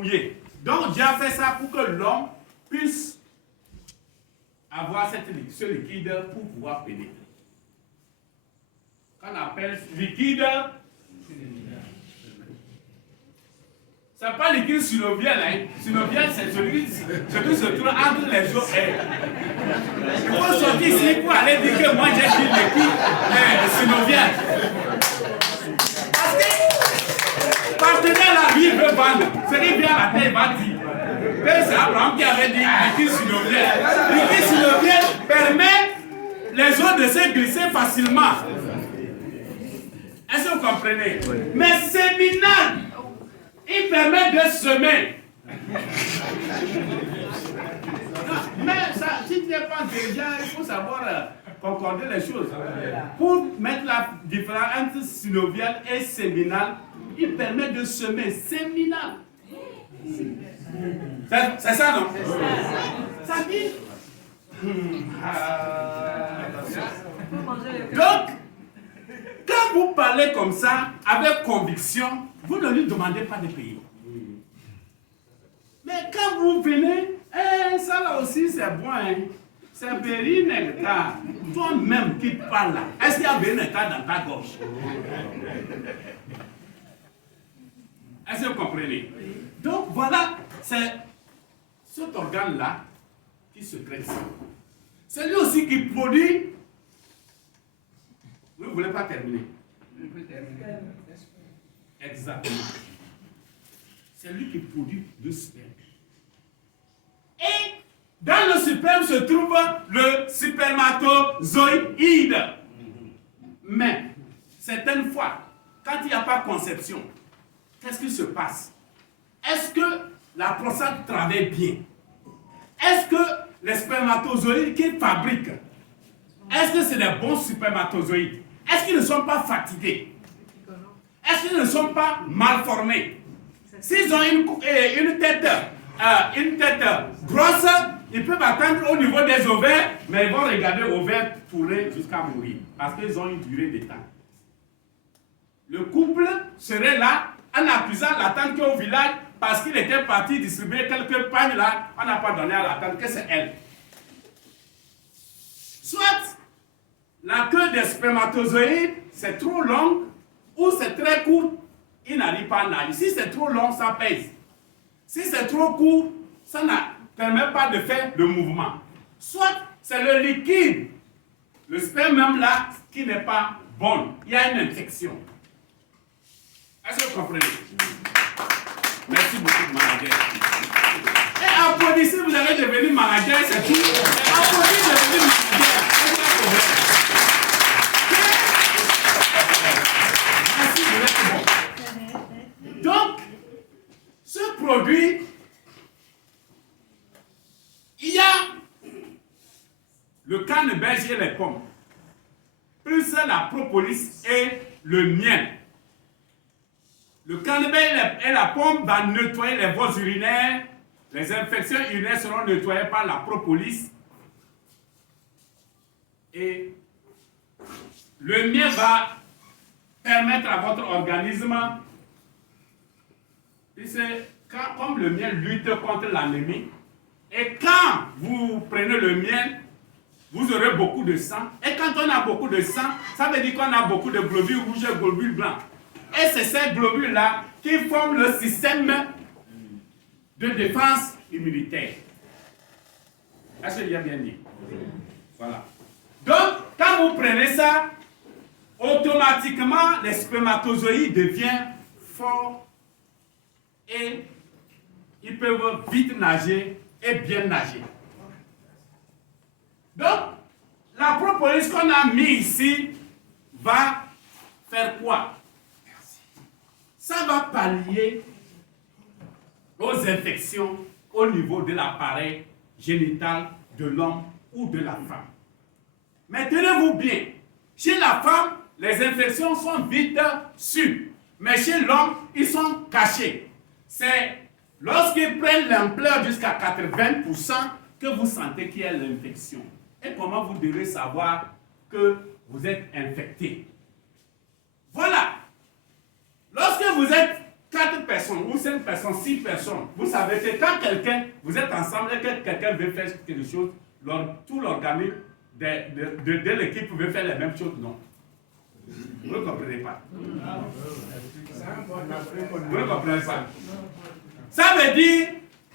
mouillé. Donc Dieu a fait ça pour que l'homme puisse avoir ce liquide pour pouvoir pénétrer. Qu'on appelle liquide. Ce n'est pas liquide synovial, hein. Synovial, c'est celui qui se trouve entre les os. Il faut sortir ici pour aller dire que moi j'ai dit liquide synovial. Parce que partenaire là, lui, il veut vendre. Celui qui vient à la terre, il va dire. C'est Abraham qui avait dit liquide synovial. Liquide synovial permet les os de se glisser facilement. Est-ce que vous comprenez? Oui. Mais séminal, il permet de semer. Mais ça, si tu n'es pas déjà, il faut savoir concorder les choses. Pour mettre la différence entre synovial et séminal, il permet de semer. Séminal. C'est ça, non? Ça dit. Donc, quand vous parlez comme ça, avec conviction, vous ne lui demandez pas de payer. Mais quand vous venez, ça là aussi c'est bon, hein? C'est péri nectar. Toi-même qui parles là, est-ce qu'il y a péri nectar dans ta gorge? Est-ce que vous comprenez? Donc voilà, c'est cet organe-là qui se crée. C'est lui aussi qui produit. Vous ne voulez pas terminer? Je peux terminer. Exactement. C'est lui qui produit le sperme. Et dans le sperme se trouve le spermatozoïde. Mais, certaines fois, quand il n'y a pas de conception, qu'est-ce qui se passe? Est-ce que la prostate travaille bien? Est-ce que les spermatozoïdes qu'ils fabriquent, est-ce que c'est des bons spermatozoïdes? Est-ce qu'ils ne sont pas fatigués? Est-ce qu'ils ne sont pas mal formés? S'ils ont une tête grosse, ils peuvent atteindre au niveau des ovaires, mais ils vont regarder ovaires tourner jusqu'à mourir, parce qu'ils ont une durée de temps. Le couple serait là en accusant la tante qui est au village parce qu'il était parti distribuer quelques pagnes là, on n'a pas donné à la tante que c'est elle. Soit la queue des spermatozoïdes, c'est trop long, ou c'est très court, il n'arrive pas à nager. Si c'est trop long, ça pèse. Si c'est trop court, ça ne permet pas de faire de mouvement. Soit c'est le liquide, le sperme même là, qui n'est pas bon. Il y a une infection. Est-ce que vous comprenez? Merci beaucoup, manager. Et applaudissez, vous allez devenir manager, c'est tout. Applaudissez, devenir manager. Merci, vous êtes bon. Donc, ce produit, il y a le canneberge et les pommes, plus la propolis et le miel. Le canneberge et la pomme va nettoyer les voies urinaires. Les infections urinaires seront nettoyées par la propolis. Et le miel va permettre à votre organisme, comme le miel lutte contre l'anémie, et quand vous prenez le miel, vous aurez beaucoup de sang. Et quand on a beaucoup de sang, ça veut dire qu'on a beaucoup de globules rouges et globules blancs. Et c'est ces globules-là qui forment le système de défense immunitaire. Est-ce que j'ai bien dit? Voilà. Donc, quand vous prenez ça, automatiquement, les spermatozoïdes deviennent forts et ils peuvent vite nager et bien nager. Donc, la propolis qu'on a mis ici va faire quoi? Ça va pallier aux infections au niveau de l'appareil génital de l'homme ou de la femme. Mais tenez-vous bien, chez la femme, les infections sont vite sûres, mais chez l'homme, ils sont cachés. C'est lorsqu'ils prennent l'ampleur jusqu'à 80% que vous sentez qu'il y a l'infection. Et comment vous devez savoir que vous êtes infecté? Voilà. Lorsque vous êtes 4 personnes, personnes, ou 5 personnes, 6 personnes, vous savez que quand quelqu'un, vous êtes ensemble et que quelqu'un veut faire quelque chose, tout l'organisme de l'équipe veut faire les mêmes choses, non. Vous ne comprenez pas. Vous ne comprenez pas. Ça veut dire,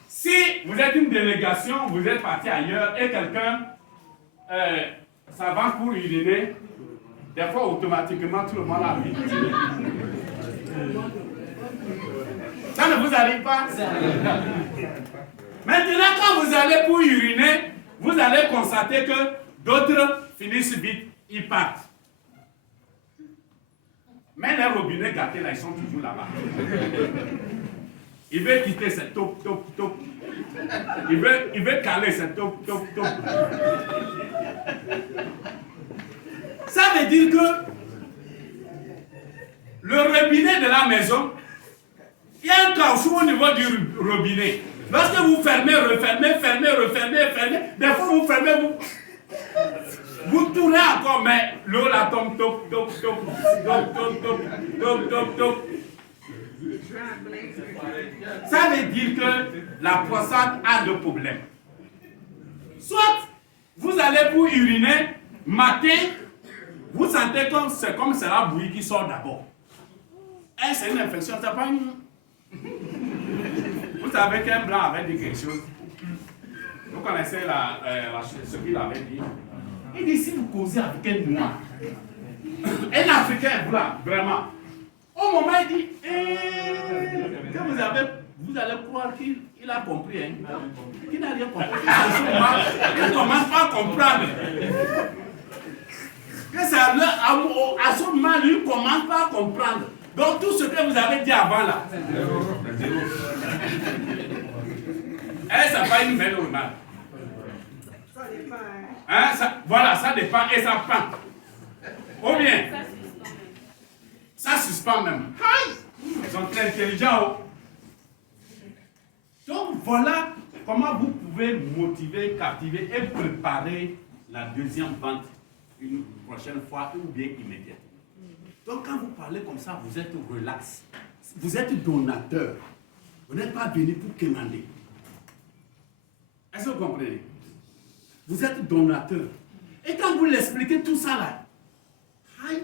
si vous êtes une délégation, vous êtes parti ailleurs et quelqu'un s'avance pour uriner, des fois automatiquement tout le monde a mis. Ça ne vous arrive pas? Maintenant, quand vous allez pour uriner, vous allez constater que d'autres finissent vite, ils partent. Mais les robinets gâtés, là, ils sont toujours là-bas. Il veut quitter, c'est top, top, top. Il veut caler, c'est top, top, top. Ça veut dire que le robinet de la maison, il y a un caoutchouc au niveau du robinet. Lorsque vous fermez, refermez, fermez, refermez, fermez, des fois vous fermez, vous tournez encore, mais l'eau la tombe, top, top, top, top, top, top, top, top, top. Ça veut dire que la prostate a deux problèmes. Soit vous allez pour uriner, matin, vous sentez comme c'est la bouillie qui sort d'abord. Et c'est une infection, c'est pas une... Vous savez qu'un blanc avait dit quelque chose. Vous connaissez ce qu'il avait dit. Il dit, si vous causez avec un noir, un Africain blanc, vraiment, au moment il dit, que vous allez croire qu'il a compris, hein, qu'il n'a rien compris. Il ne commence pas à comprendre. Que c'est à ce moment, lui, il ne commence pas à comprendre. Donc tout ce que vous avez dit avant là, c'est zéro. Et ça pas une belle normale. Ça dépend. Hein, voilà, ça dépend et ça pend. Ou bien, ça suspend même. Ils sont très intelligents. Donc voilà comment vous pouvez motiver, captiver et préparer la deuxième vente une prochaine fois ou bien immédiatement. Donc quand vous parlez comme ça, vous êtes relax. Vous êtes donateur. Vous n'êtes pas venu pour commander. Est-ce que vous comprenez? Vous êtes donateur. Et quand vous l'expliquez tout ça là, aïe,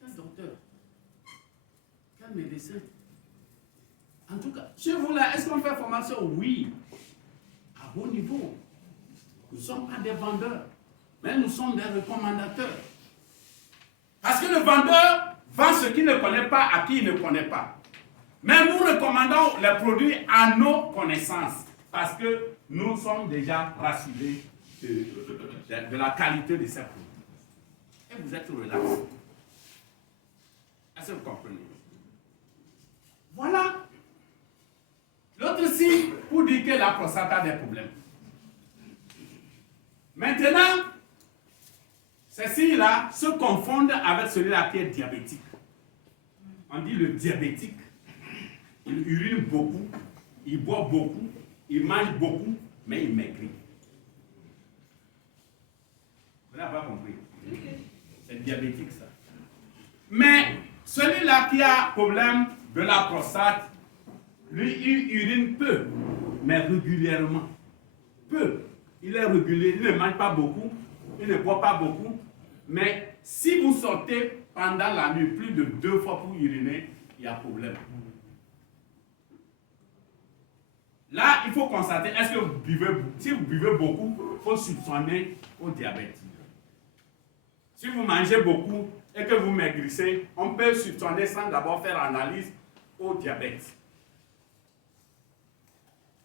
quel docteur, quel médecin. En tout cas, chez vous là, est-ce qu'on fait formation? Oui, à bon niveau. Nous ne sommes pas des vendeurs, mais nous sommes des recommandateurs. Parce que le vendeur vend ce qu'il ne connaît pas à qui il ne connaît pas. Mais nous recommandons les produits à nos connaissances. Parce que nous sommes déjà rassurés de la qualité de ces produits. Et vous êtes relax. Est-ce que vous comprenez? Voilà. L'autre signe pour dire que la prostate a des problèmes. Maintenant, ces signes-là se confondent avec celui-là qui est diabétique. On dit le diabétique, il urine beaucoup, il boit beaucoup, il mange beaucoup, mais il maigrit. Vous n'avez pas compris? C'est diabétique ça. Mais celui-là qui a problème de la prostate, lui, il urine peu, mais régulièrement. Peu. Il est régulier, il ne mange pas beaucoup, il ne boit pas beaucoup. Mais si vous sortez pendant la nuit plus de 2 fois pour uriner, il y a problème. Là, il faut constater, est-ce que vous buvez, si vous buvez beaucoup, il faut soupçonner au diabète. Si vous mangez beaucoup et que vous maigrissez, on peut soupçonner sans d'abord faire analyse au diabète.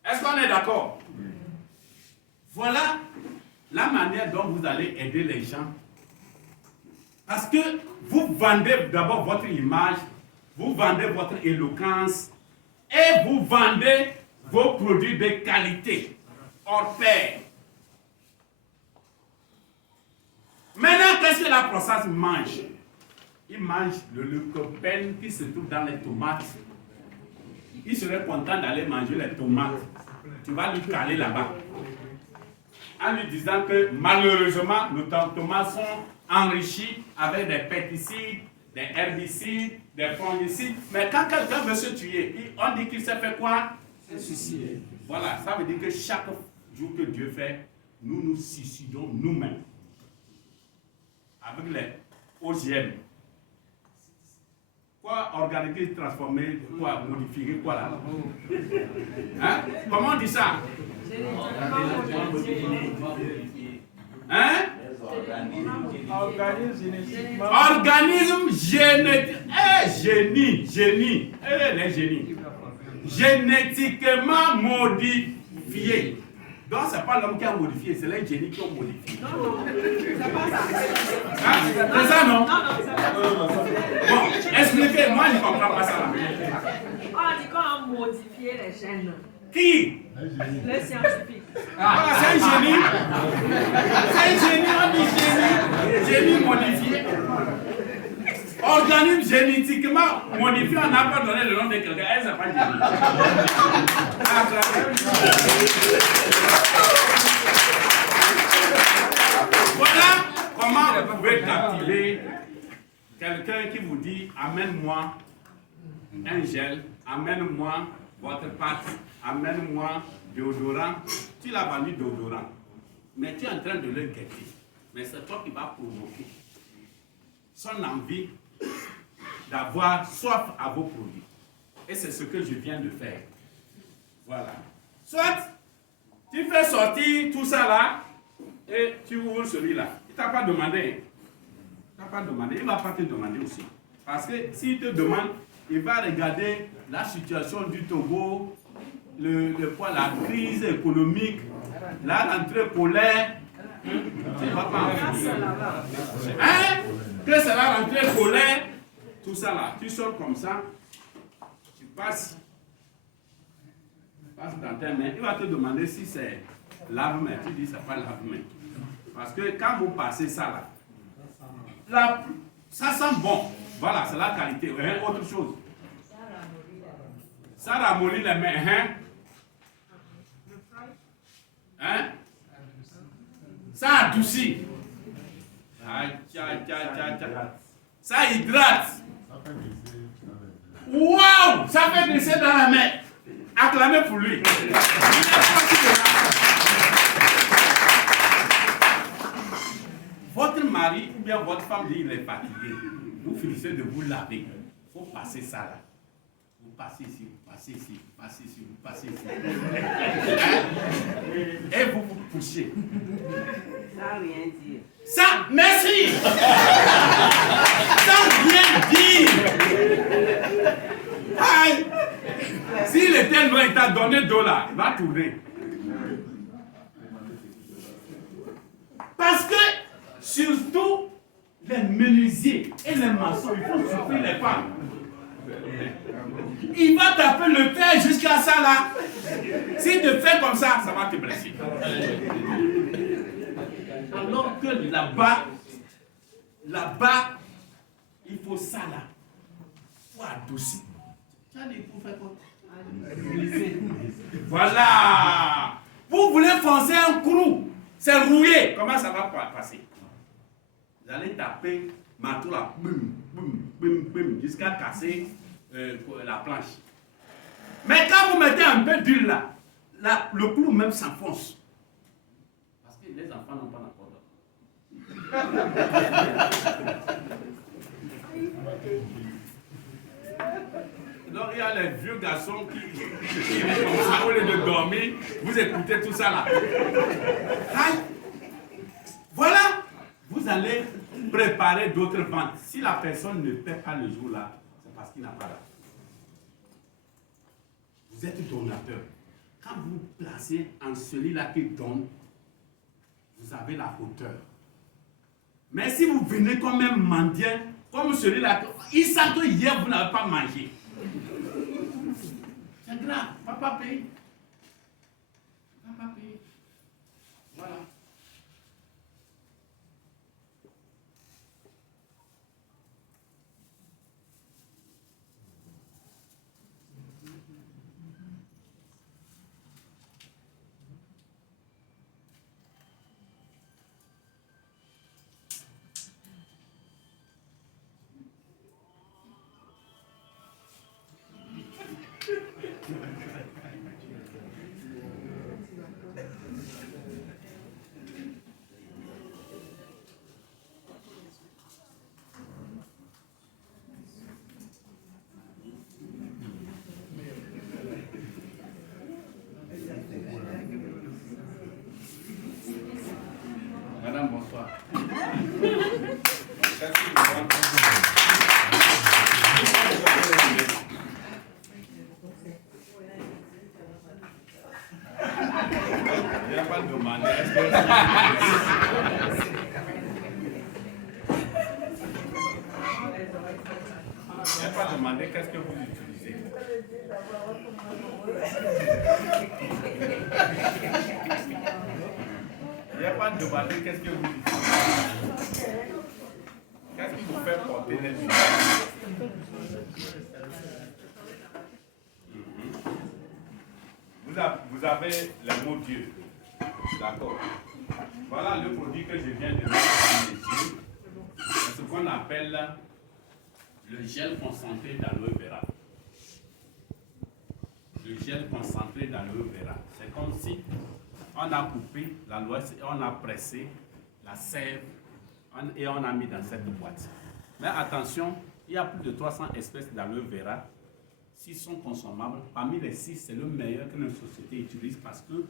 Est-ce qu'on est d'accord? Voilà la manière dont vous allez aider les gens. Parce que vous vendez d'abord votre image, vous vendez votre éloquence et vous vendez vos produits de qualité, hors pair. Maintenant, qu'est-ce que la prostate mange? Il mange le lycopène qui se trouve dans les tomates. Il serait content d'aller manger les tomates. Tu vas lui caler là-bas. En lui disant que malheureusement, nos tomates sont enrichis avec des pesticides, des herbicides, des fongicides. Mais quand quelqu'un veut se tuer, on dit qu'il s'est fait quoi? Se suicider. Voilà, ça veut dire que chaque jour que Dieu fait, nous nous suicidons nous-mêmes. Avec les OGM. Quoi, organiser, transformer, quoi, modifier, quoi là? Hein? Comment on dit ça? Hein? Organisme génétique. Génie. Les génies. Génétiquement modifié. Donc, ce n'est pas l'homme qui a modifié, c'est les génies qui ont modifié. Non, c'est pas ça. Hein? C'est ça, non? Bon, expliquez, moi je ne comprends pas ça là. On a dit qu'on a modifié les gènes. Qui? Les scientifiques. Ah, c'est un génie. C'est un génie, on dit génie. Génie modifié. Organisme génétiquement modifié, on n'a pas donné le nom de quelqu'un. Elle ne pas génie. Voilà comment vous pouvez captiver quelqu'un qui vous dit amène-moi un gel, amène-moi votre pâte, amène-moi déodorant. Tu l'as vendu déodorant, mais tu es en train de le guetter. Mais c'est toi qui vas provoquer son envie d'avoir soif à vos produits. Et c'est ce que je viens de faire. Voilà. Soit tu fais sortir tout ça là et tu ouvres celui-là. Il ne t'a pas demandé. Il ne t'a pas demandé. Il ne va pas te demander aussi. Parce que s'il te demande, il va regarder la situation du Togo, la crise économique, la rentrée polaire. Tu ne vas pas en finir. Hein? Que c'est la rentrée polaire, tout ça là. Tu sors comme ça, tu passes dans tes mains. Il va te demander si c'est lave-main. Tu dis c'est pas lave-main. Parce que quand vous passez ça là, ça sent bon. Voilà, c'est la qualité. Hein? Autre chose. Ça ramollit les mains. Hein? Hein? Ça adoucit. Ça hydrate. Waouh! Ça fait glisser dans la main. Acclamez pour lui. Votre mari ou bien votre femme dit qu'il est fatigué. Vous finissez de vous laver. Il faut passer ça là. Vous passez ici, vous passez ici, vous passez ici, vous passez ici. Et vous vous poussez. Ça n'a rien dire. Ça, merci! Ça rien dire! Aïe! Si l'éternel noir t'a donné $, il va tourner. Parce que, surtout, les menuisiers et les maçons, il faut souffrir les femmes. Il va taper le fer jusqu'à ça là. Si tu fais comme ça, ça va te blesser. Alors que là-bas, il faut ça là. Il faut adoucir. Tu as dit pour faire quoi? Voilà. Vous voulez foncer un trou, c'est rouillé. Comment ça va passer? Vous allez taper marteau là, boum, boum, boum, boum, jusqu'à casser la planche. Mais quand vous mettez un peu d'huile là, le clou même s'enfonce. Parce que les enfants n'ont pas encore donc il y a les vieux garçons qui comme ça, au lieu de dormir, vous écoutez tout ça là. Aïe. Voilà, vous allez préparer d'autres ventes. Si la personne ne paie pas le jour là, c'est parce qu'il n'a pas d'argent. Vous êtes donateur. Quand vous placez en celui-là qui donne, vous avez la hauteur. Mais si vous venez comme un mendiant, comme celui-là, il sent que hier vous n'avez pas mangé. C'est grave, papa paye. Papa paye. Voilà. pas demandé est-ce que... Il n'a pas demandé qu'est-ce que vous utilisez. Il n'a pas demandé qu'est-ce que vous utilisez. Qu'est-ce qui vous fait porter les yeux? Vous avez le mot Dieu. D'accord. Voilà le produit que je viens de mettre dans les yeux. C'est ce qu'on appelle le gel concentré d'aloe vera. Le gel concentré d'aloe vera. C'est comme si on a coupé l'aloe, on a pressé la sève et on a mis dans cette boîte. Mais attention, il y a plus de 300 espèces d'aloe vera. 6 sont consommables. Parmi les 6, c'est le meilleur que notre société utilise parce que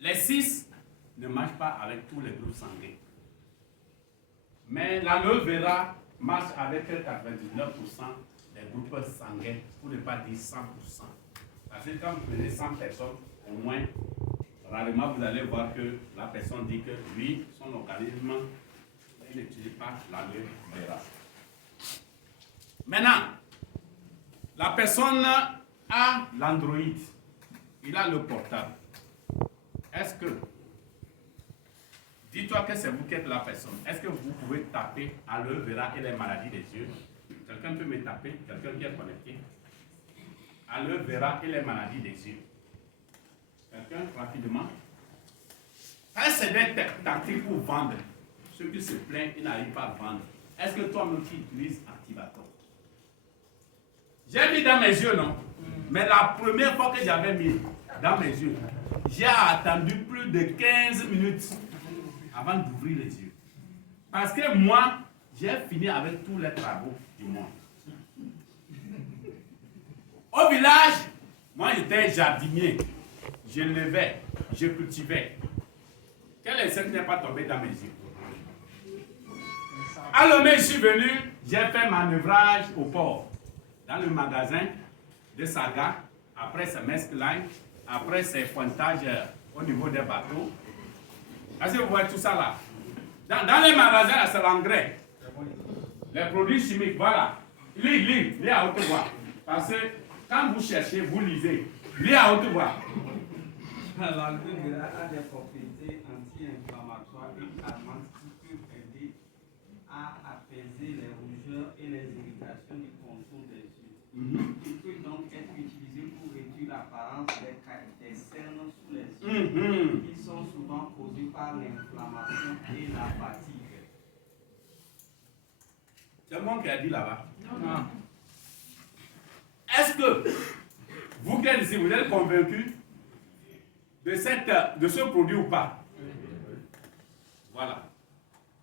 les 6 ne marchent pas avec tous les groupes sanguins. Mais l'aloe vera marche avec 99% des groupes sanguins, pour ne pas dire 100%. Parce que quand vous prenez 100 personnes, au moins, rarement vous allez voir que la personne dit que lui, son organisme, il n'utilise pas l'aloe vera. Maintenant, la personne a l'Android, il a le portable. Est-ce que, dis-toi que c'est vous qui êtes la personne, est-ce que vous pouvez taper aloe vera et les maladies des yeux? Quelqu'un peut me taper, quelqu'un qui est connecté? Aloe vera et les maladies des yeux. Quelqu'un, rapidement? C'est des tactiques pour vendre. Ceux qui se plaignent, ils n'arrivent pas à vendre. Est-ce que toi-même tu utilises Activator? J'ai mis dans mes yeux, non? Mais la première fois que j'avais mis dans mes yeux, j'ai attendu plus de 15 minutes avant d'ouvrir les yeux. Parce que moi, j'ai fini avec tous les travaux du monde. Au village, moi j'étais jardinier. Je levais, je cultivais. Quel insecte n'est pas tombé dans mes yeux? Alors, mais je suis venu, j'ai fait manœuvrage au port. Dans le magasin de Saga, après c'est Maersk Line, après c'est pointage au niveau des bateaux. Est-ce que vous voyez tout ça là? Dans les magasins, là, c'est l'engrais. Les produits chimiques, voilà. Lis à haute voix. Parce que quand vous cherchez, vous lisez. Lis à haute voix. L'aloe vera a des propriétés anti-inflammatoires et calmantes qui peuvent aider à apaiser les rougeurs et les irritations du contour des yeux. Il peut donc être utilisé pour réduire l'apparence des cernes sous les yeux, qui sont souvent causées par l'inflammation et la fatigue. C'est moi qui a dit là-bas. Non. Est-ce que vous qui êtes ici, vous êtes convaincu de ce produit ou pas? Voilà.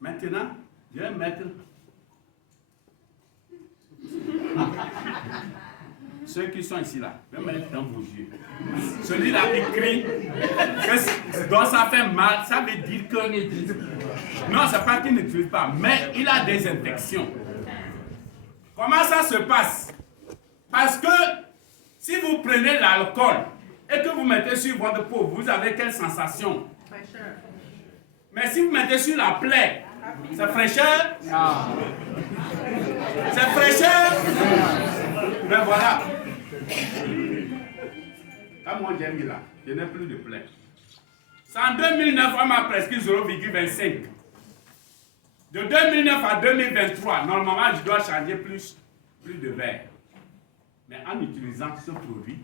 Maintenant, je vais mettre ceux qui sont ici là, je vais mettre dans vos yeux. Celui-là qui crie, dont ça fait mal, ça veut dire que... Non, c'est pas qu'il n'utilise pas, mais il a des infections. Comment ça se passe? Parce que si vous prenez l'alcool et que vous mettez sur votre peau, vous avez quelle sensation? Fraîcheur. Mais si vous mettez sur la plaie, c'est fraîcheur? C'est fraîcheur? Ben voilà. Quand moi j'ai mis là, je n'ai plus de plaie. C'est en 2009, on m'a prescrit 0,25. De 2009 à 2023, normalement, je dois changer plus de verre. Mais en utilisant ce produit,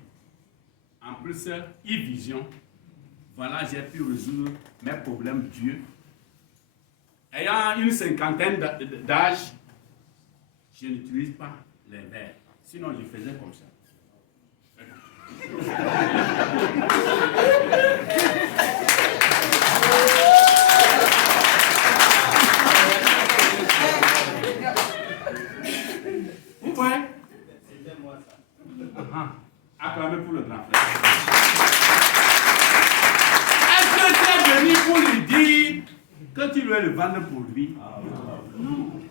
en plus e-vision, voilà, j'ai pu résoudre mes problèmes d'yeux. Ayant une cinquantaine d'âge, je n'utilise pas les verres. Sinon, je faisais comme ça. Vous voyez? C'était moi ça. Acclamez pour le grand frère. Est-ce que tu es venu pour lui dire que tu veux le vendre pour lui? Non.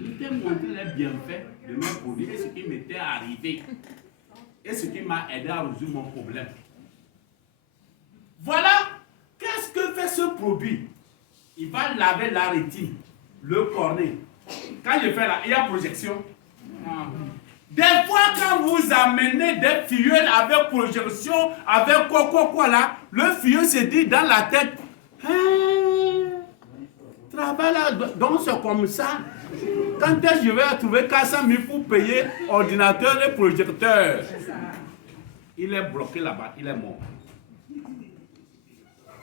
Il t'a montré les bienfaits de mes produits et ce qui m'était arrivé. Et ce qui m'a aidé à résoudre mon problème. produit, il va laver la rétine, le cornet. Quand je fais là, il y a projection. Des fois, quand vous amenez des filleuls avec projection, avec quoi là, le filleul se dit dans la tête, travail là, donc c'est comme ça. Quand est-ce que je vais trouver 400 000 pour payer ordinateur et projecteur? Il est bloqué là-bas, il est mort.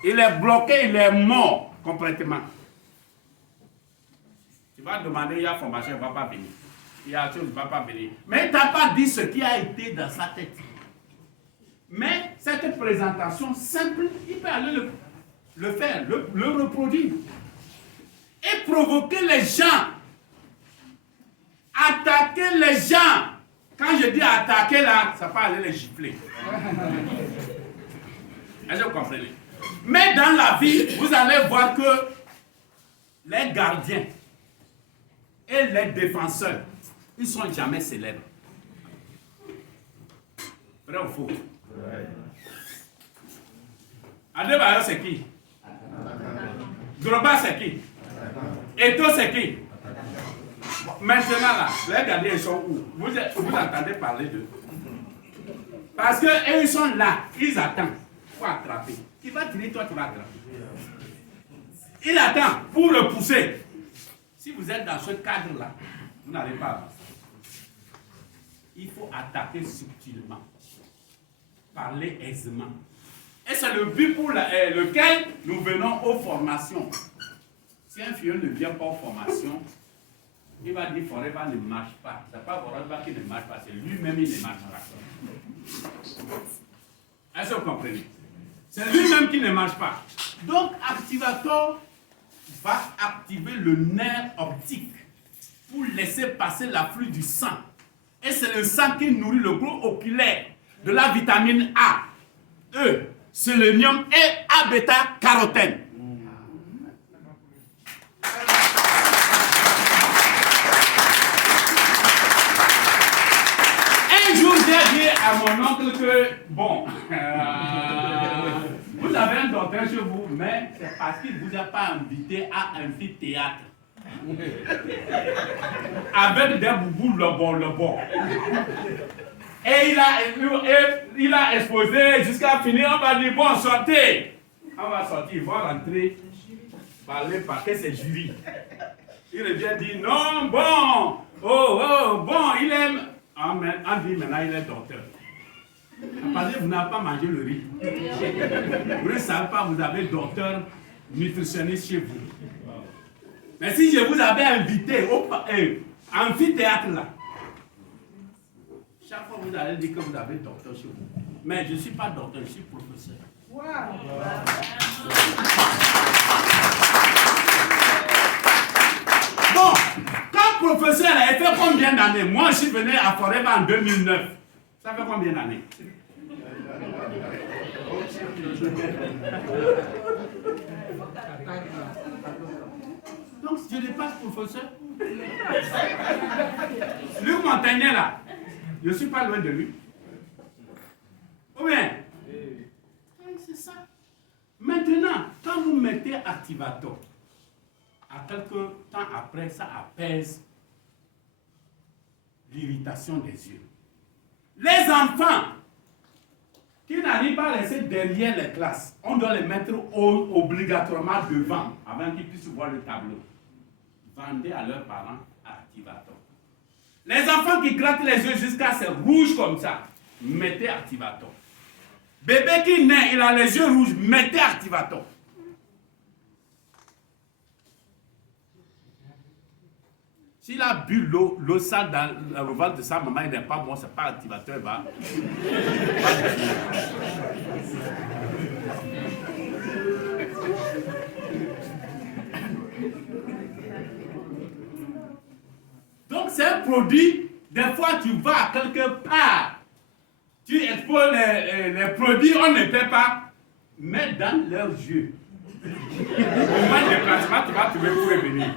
Il est bloqué, il est mort complètement. Tu vas demander, il y a formation, il ne va pas venir. Il y a chose, il ne va pas venir. Mais il ne t'a pas dit ce qui a été dans sa tête. Mais cette présentation simple, il peut aller le faire, le reproduire. Et provoquer les gens. Attaquer les gens. Quand je dis attaquer là, ça peut aller les gifler. Est-ce que vous comprenez? Mais dans la vie, vous allez voir que les gardiens et les défenseurs, ils ne sont jamais célèbres. Vrai ou faux? Adebayo c'est qui? Drogba c'est qui? Eto'o c'est qui? Maintenant là, les gardiens ils sont où? Vous entendez parler d'eux? Parce qu'eux ils sont là, ils attendent pour attraper. Il va tirer, toi tu vas attraper. Il attend pour le pousser. Si vous êtes dans ce cadre-là, vous n'allez pas avancer. Il faut attaquer subtilement, parler aisément. Et c'est le but pour lequel nous venons aux formations. Si un filleul ne vient pas aux formations, il va dire Forever ne marche pas. Ce n'est pas Forever qui ne marche pas, c'est lui-même qui ne marche pas. Est-ce que vous comprenez? C'est lui-même qui ne marche pas. Donc, Activator va activer le nerf optique pour laisser passer l'afflux du sang. Et c'est le sang qui nourrit le gros oculaire de la vitamine A, E, sélénium et A-bêta-carotène. Un jour, j'ai dit à mon oncle que, bon, vous avez un docteur chez vous, mais c'est parce qu'il ne vous a pas invité à un amphithéâtre. Avec des boubous le bon. Et il a exposé jusqu'à finir. On va dire, bon, sortez. On va sortir, il va rentrer, parler parce que c'est jury. Il revient dire, non, bon, bon, il aime. On dit maintenant, il est docteur. Parce que vous n'avez pas mangé le riz. Vous ne savez pas, vous avez docteur nutritionniste chez vous. Mais si je vous avais invité au amphithéâtre là, chaque fois vous allez dire que vous avez docteur chez vous. Mais je ne suis pas docteur, je suis professeur. Wow. Bon, quand professeur, elle fait combien d'années? Moi, je suis venu à Forever en 2009. Ça fait combien d'années? Donc, je n'ai pas de professeur. Luc Montagnier, là, je ne suis pas loin de lui. Ou bien? C'est ça. Maintenant, quand vous mettez Activator, à quelques temps après, ça apaise l'irritation des yeux. Les enfants qui n'arrivent pas à laisser derrière les classes, on doit les mettre obligatoirement devant avant qu'ils puissent voir le tableau. Vendez à leurs parents Activator. Les enfants qui grattent les yeux jusqu'à ce rouge comme ça, mettez Activator. Bébé qui naît, il a les yeux rouges, mettez Activator. S'il a bu l'eau sale dans le ventre de sa maman, il n'est pas bon, c'est pas Activator, il va. Donc c'est un produit, des fois tu vas à quelque part, tu exposes les produits, on ne paie pas, mais dans leurs yeux. Au moins de déplacement, tu vas trouver pour revenir.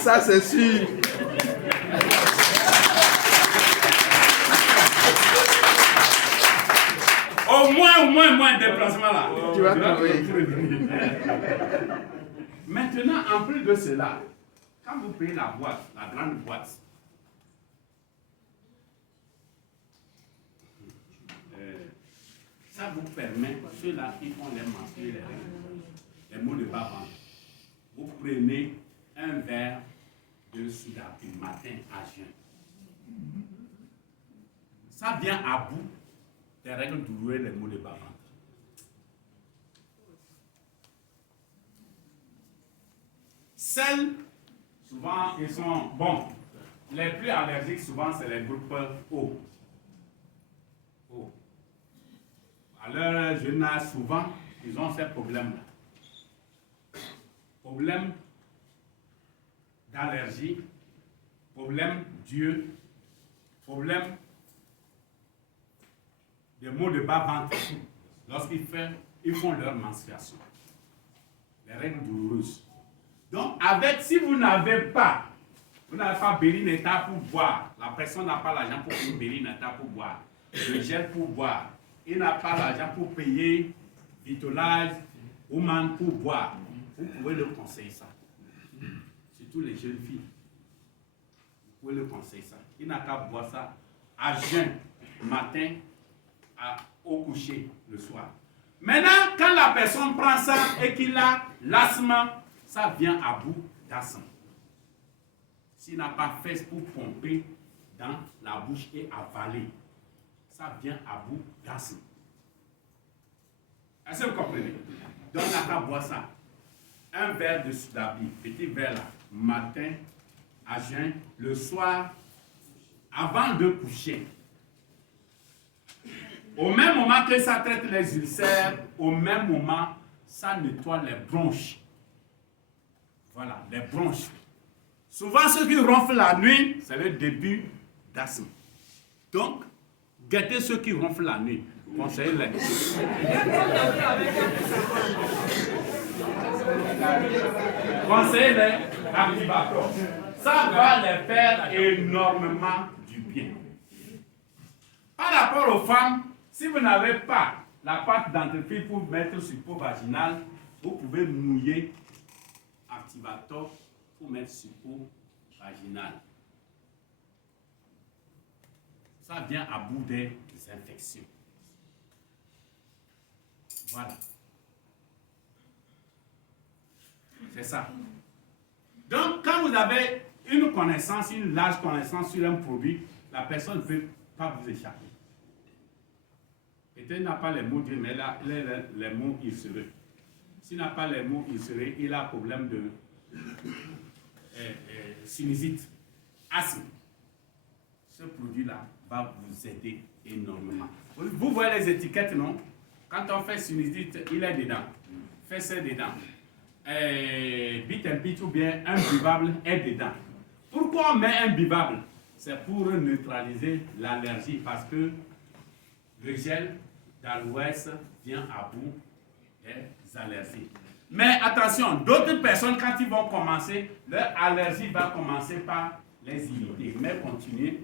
Ça c'est sûr. Au moins moins de déplacement là. Tu vas trouver. trouver. Maintenant, en plus de cela, quand vous payez la boîte, la grande boîte, ça vous permet, ceux-là qui font les menstrues, les mots de bas-ventre, vous prenez un verre de Soudapi matin à jeun. Ça vient à bout des règles douloureuses, les maux de bas-ventre. Celles, souvent, ils sont bons. Les plus allergiques, souvent, c'est les groupes O. À leur jeune âge, souvent, ils ont ces problèmes-là. Problème d'allergie, problème d'yeux, problème de maux de bas-ventre lorsqu'ils font leur menstruation. Les règles douloureuses. Donc, si vous n'avez pas Bérinetta pour boire, la personne n'a pas l'argent pour payer Bérinetta pour boire, le gel pour boire, il n'a pas l'argent pour payer Vitolage ou man pour boire, vous pouvez le conseiller ça. Surtout les jeunes filles. Vous pouvez le conseiller ça. Il n'a qu'à boire ça à jeun, matin, au coucher, le soir. Maintenant, quand la personne prend ça et qu'il a l'asthme, ça vient à bout d'asthme. S'il n'a pas fait pour pomper dans la bouche et avaler, ça vient à bout d'asthme. Est-ce que vous comprenez? Donc, on n'a qu'à boire ça. Un verre de Soudapi, petit verre là, matin, à jeun, le soir, avant de coucher. Au même moment que ça traite les ulcères, au même moment, ça nettoie les bronches. Voilà, les bronches. Souvent, ceux qui ronflent la nuit, c'est le début d'asthme. Donc, guettez ceux qui ronflent la nuit. Conseillez-les. Conseillez-les activateurs. Ça va les faire énormément du bien. Par rapport aux femmes, si vous n'avez pas la pâte dentifrice pour mettre sur peau vaginale, vous pouvez mouiller activateur pour mettre sur peau vaginale. Ça vient à bout des infections. Voilà. C'est ça. Donc, quand vous avez une connaissance, une large connaissance sur un produit, la personne ne peut pas vous échapper. Peut-être n'a pas les mots Dieu, mais là, les mots ulcéreux. S'il n'a pas les mots ulcéreux, il a un problème de sinusite, asthme. Ce produit-là va vous aider énormément. Vous voyez les étiquettes, non? Quand on fait sinusite, il est dedans. Fessé dedans. Bit and bit ou bien un buvable est dedans. Pourquoi on met un buvable? C'est pour neutraliser l'allergie parce que le gel d'aloès vient à bout des allergies. Mais attention, d'autres personnes, quand ils vont commencer, leur allergie va commencer par les irriter. Mais continuer,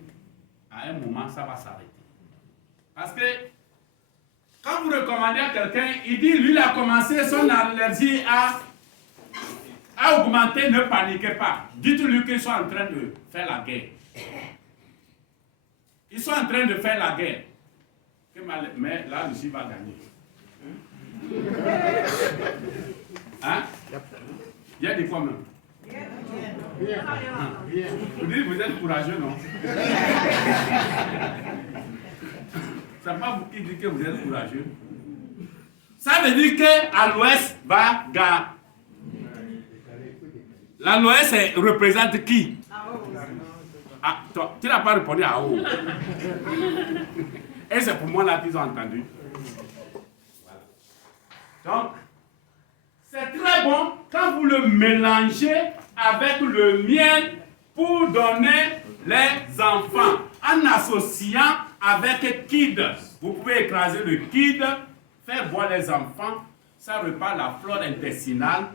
à un moment, ça va s'arrêter. Parce que quand vous recommandez à quelqu'un, il dit, lui, il a commencé son allergie à augmenter, ne paniquez pas. Dites-lui qu'ils sont en train de faire la guerre. Ils sont en train de faire la guerre. Mais la Russie va gagner. Hein? Il y a des quoi même? Vous dites vous êtes courageux, non? C'est pas vous qui dites que vous êtes courageux. Ça veut dire qu'à l'ouest va gagner. La l'ouest représente qui? Ah, toi, tu n'as pas répondu à haut. Et c'est pour moi là qu'ils ont entendu. Voilà. Donc, c'est très bon quand vous le mélangez avec le miel pour donner les enfants. En associant avec Kid. Vous pouvez écraser le Kid, faire boire les enfants. Ça repart la flore intestinale,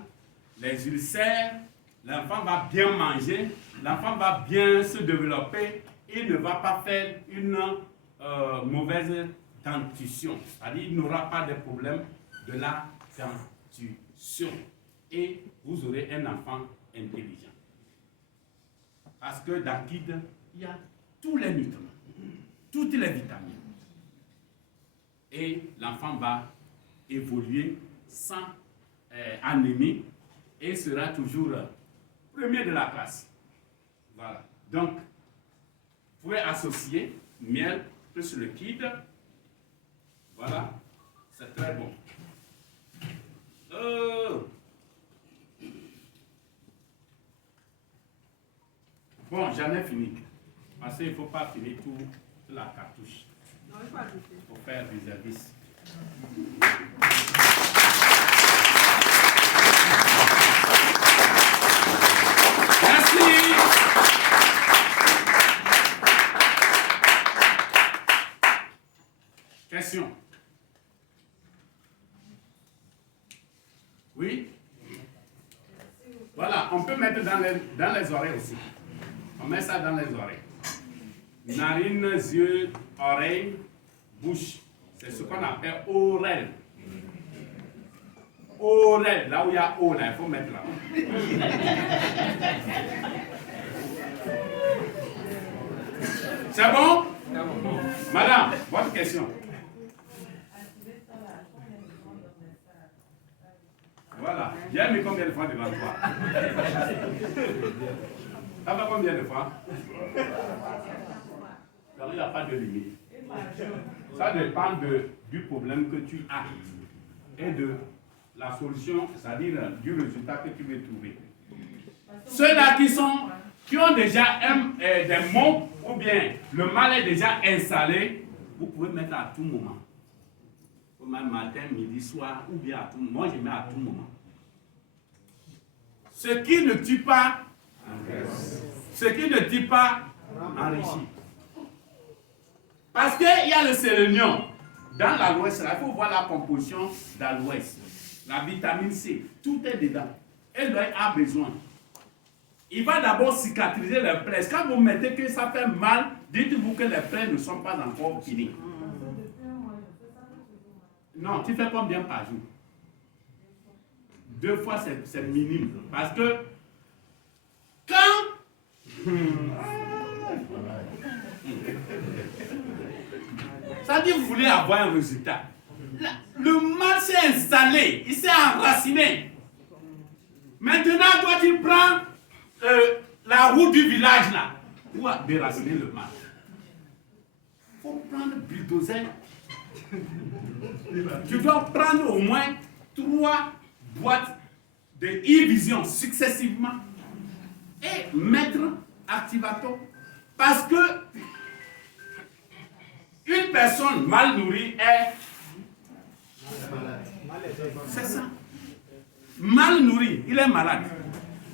les ulcères. L'enfant va bien manger, l'enfant va bien se développer. Il ne va pas faire une mauvaise dentition. C'est-à-dire il n'aura pas de problème de la dentition. Et vous aurez un enfant intelligent. Parce que dans Kid, il y a tous les nutriments, toutes les vitamines. Et l'enfant va évoluer sans anémie et sera toujours premier de la classe. Voilà. Donc, vous pouvez associer miel plus le Kid. Voilà. C'est très bon. Bon, j'en ai fini. Parce qu'il ne faut pas finir toute la cartouche. Non, il faut ajouter. Il faut faire du service. Merci. Question. Oui? Voilà, on peut mettre dans les oreilles aussi. On met ça dans les oreilles. Narines, yeux, oreilles, bouche. C'est ce qu'on appelle oreille. Oreille, là où il y a O, là, il faut mettre là. C'est bon? Madame, votre question. Voilà. J'ai mis combien de fois devant toi? Ça va combien de fois? Alors, il n'y a pas de limite. Ça dépend du problème que tu as et de la solution, c'est-à-dire du résultat que tu veux trouver. Ceux-là qui ont déjà des mots ou bien le mal est déjà installé, vous pouvez mettre à tout moment. Même matin, midi, soir, ou bien à tout moment. Moi, je mets à tout moment. Ce qui ne tue pas, ce qui ne tue pas, enrichit. Parce qu'il y a le sélénium. Dans l'aloès, il faut voir la composition d'aloès. La vitamine C, tout est dedans. Et l'œil a besoin. Il va d'abord cicatriser les plaies. Quand vous mettez que ça fait mal, dites-vous que les plaies ne sont pas encore finies. Non, tu fais combien par jour? 2 fois, c'est minime. Parce que quand... Ça dit, vous voulez avoir un résultat. Le mal s'est installé, il s'est enraciné. Maintenant, toi, tu prends la route du village là pour déraciner le mal. Il faut prendre bulldozer. Tu dois prendre au moins 3 boîtes de e-vision successivement et mettre activateur. Parce que une personne mal nourrie est... C'est ça. Mal nourri, il est malade.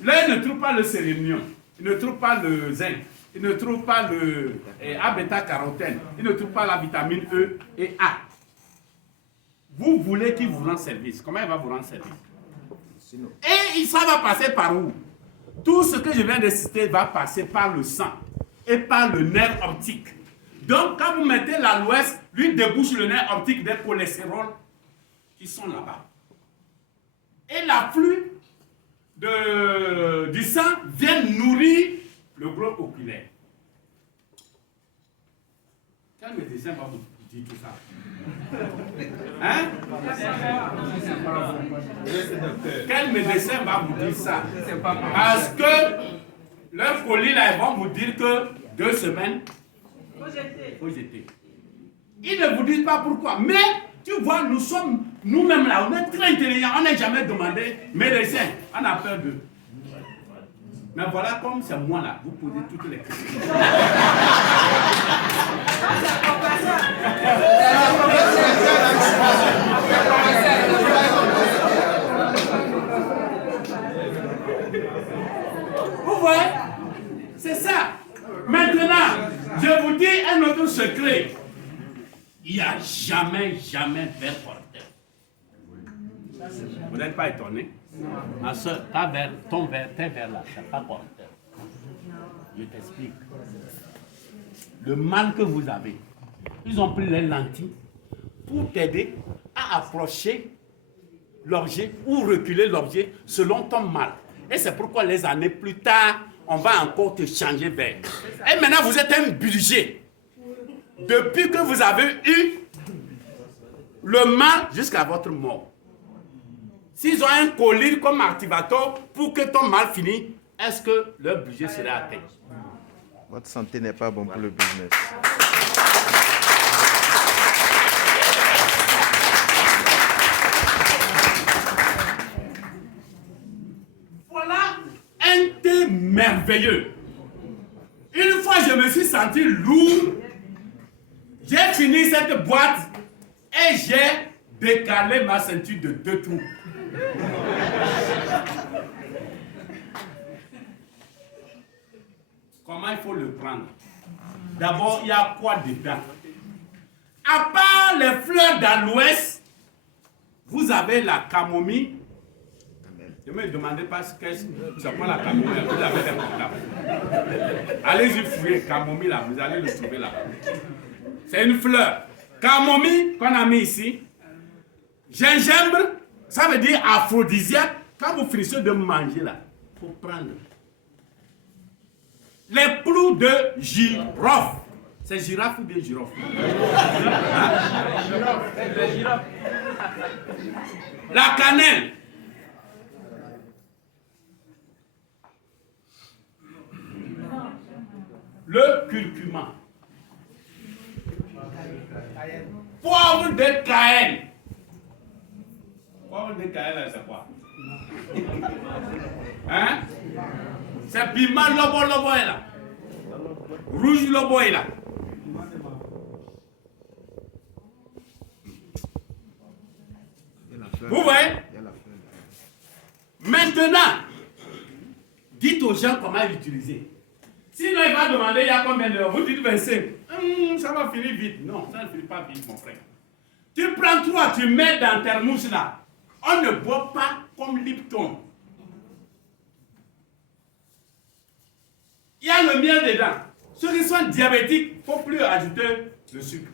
Là, il ne trouve pas le sélénium, il ne trouve pas le zinc, il ne trouve pas le A-bêta-carotène, il ne trouve pas la vitamine E et A. Vous voulez qu'il vous rende service. Comment il va vous rendre service? Et ça va passer par où? Tout ce que je viens de citer va passer par le sang et par le nerf optique. Donc, quand vous mettez l'aloès, lui débouche le nerf optique des cholestérol qui sont là-bas. Et l'afflux du sang vient nourrir le globe oculaire. Quel médecin va vous dire tout ça? Hein? Quel médecin va vous dire ça? Parce que leur folie là, ils vont vous dire que 2 semaines, faut jeter. Ils ne vous disent pas pourquoi. Mais tu vois, nous sommes nous-mêmes là, on est très intelligents, on n'a jamais demandé médecin, on a peur d'eux. Mais voilà, comme c'est moi là, vous posez toutes les questions. Vous voyez? C'est ça. Maintenant, je vous dis un autre secret. Il n'y a jamais vers porteur. Vous n'êtes pas étonné? Ma soeur, ton verre, tes verres là, c'est pas porteur. Je t'explique. Le mal que vous avez, ils ont pris les lentilles, pour t'aider à approcher l'objet ou reculer l'objet selon ton mal. Et c'est pourquoi les années plus tard, on va encore te changer vers. Et maintenant, vous êtes un budget. Depuis que vous avez eu le mal jusqu'à votre mort. S'ils ont un collier comme activateur pour que ton mal finisse, est-ce que leur budget serait atteint? Votre santé n'est pas bon pour le business. Voilà un thé merveilleux. Une fois, je me suis senti lourd. J'ai fini cette boîte et j'ai décalé ma ceinture de 2 trous. Comment il faut le prendre? D'abord, il y a quoi dedans? À part les fleurs d'aloès, vous avez la camomille. Ne me demandez pas ce que c'est quoi la camomille. Vous avez des portables. Allez-y fouiller camomille là, vous allez le trouver là. C'est une fleur. Camomille qu'on a mis ici. Gingembre, ça veut dire aphrodisiaque. Quand vous finissez de manger là, il faut prendre les clous de girofle. C'est girafe ou bien girofle? Hein? La cannelle. Le curcuma. Poivre de Cayenne. Poivre de Cayenne, c'est quoi? Hein? C'est piment lobo est là. Rouge lobo est là. Vous voyez? Maintenant, dites aux gens comment l'utiliser. Sinon, il va demander il y a combien d'heures. Vous dites 25. Ça va finir vite. Non, ça ne finit pas vite, mon frère. Tu prends 3, tu mets dans ta mousse là. On ne boit pas comme Lipton. Il y a le miel dedans. Ceux qui sont diabétiques, il ne faut plus ajouter le sucre.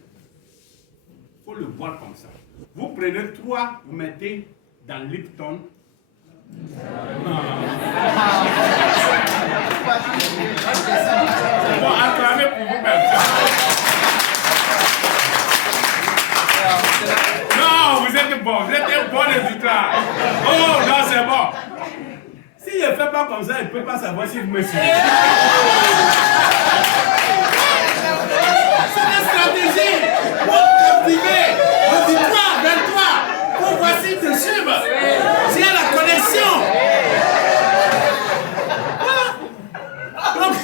Il faut le boire comme ça. Vous prenez 3, vous mettez dans Lipton. Non. Bon, acclamez pour vous-même. Non, vous êtes bon, vous êtes un bon résultat. Oh, non, c'est bon. Si je ne fais pas comme ça, il ne peut pas savoir si vous me suivez. C'est une stratégie pour captiver l'auditoire vers toi, pour voir s'ils te suivent. S'il y a la connexion. Donc,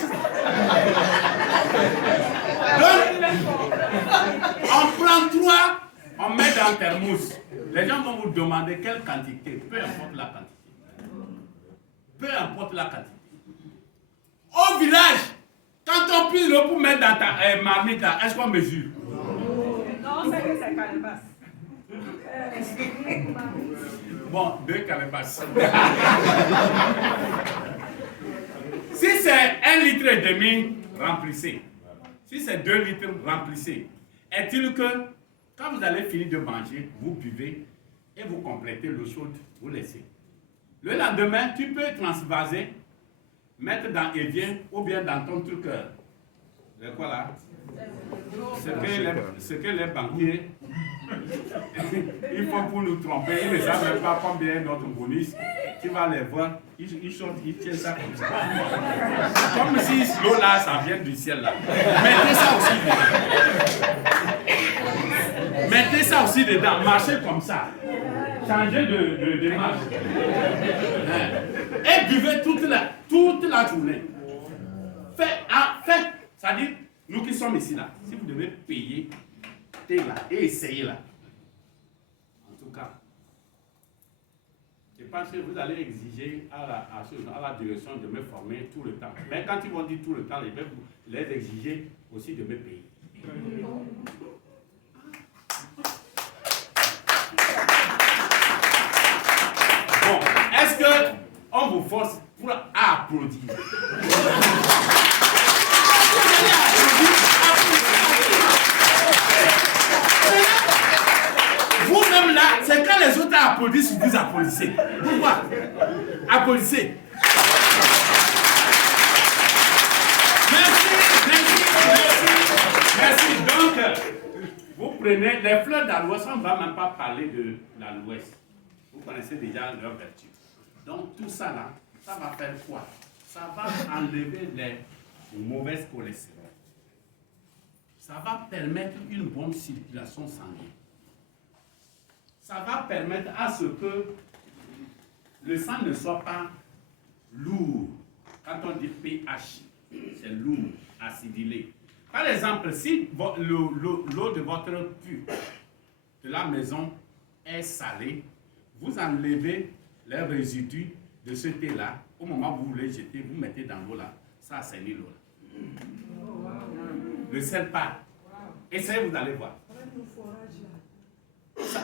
on prend 3, on met dans thermos. Les gens vont vous demander quelle quantité, peu importe la quantité. Peu importe la quantité. Au village, quand on plie l'eau pour mettre dans ta marmite, est-ce qu'on mesure? Non, c'est que c'est calebasse. Bon, 2 calebasses. Si c'est 1,5 litre, remplissez. Si c'est 2 litres, remplissez. Est-il que quand vous allez finir de manger, vous buvez et vous complétez l'eau chaude, vous laissez. Le lendemain, tu peux transvaser, mettre dans Evian ou bien dans ton truc. C'est quoi là? Ce que les banquiers ils font pour nous tromper, ils ne savent même pas combien est notre bonus. Tu vas les voir, ils tiennent ça comme ça. Comme si l'eau là, ça vient du ciel là. Mettez ça aussi dedans. Mettez ça aussi dedans, marchez comme ça. Changez de marche. Et buvez toute la journée. Faites, c'est-à-dire, nous qui sommes ici là, si vous devez payer, là, et essayez là. En tout cas, je pense que vous allez exiger à la direction de me former tout le temps. Mais quand ils vont dire tout le temps, je vais vous les exiger aussi de me payer. Bon, est-ce qu'on vous force pour applaudir? autres applaudissent, vous applaudissez. Pourquoi? Applaudissez. Merci. Donc, vous prenez les fleurs d'aloès, on ne va même pas parler de l'aloès. Vous connaissez déjà leur vertu. Donc, tout ça là, ça va faire quoi? Ça va enlever les mauvaises cholestérol. Ça va permettre une bonne circulation sanguine. Ça va permettre à ce que le sang ne soit pas lourd. Quand on dit pH, c'est lourd, acidulé. Par exemple, si l'eau de votre puits de la maison est salée, vous enlevez les résidus de ce thé-là. Au moment où vous voulez jeter, vous mettez dans l'eau là, ça assainit l'eau là. Le sel part. Essayez, vous allez voir.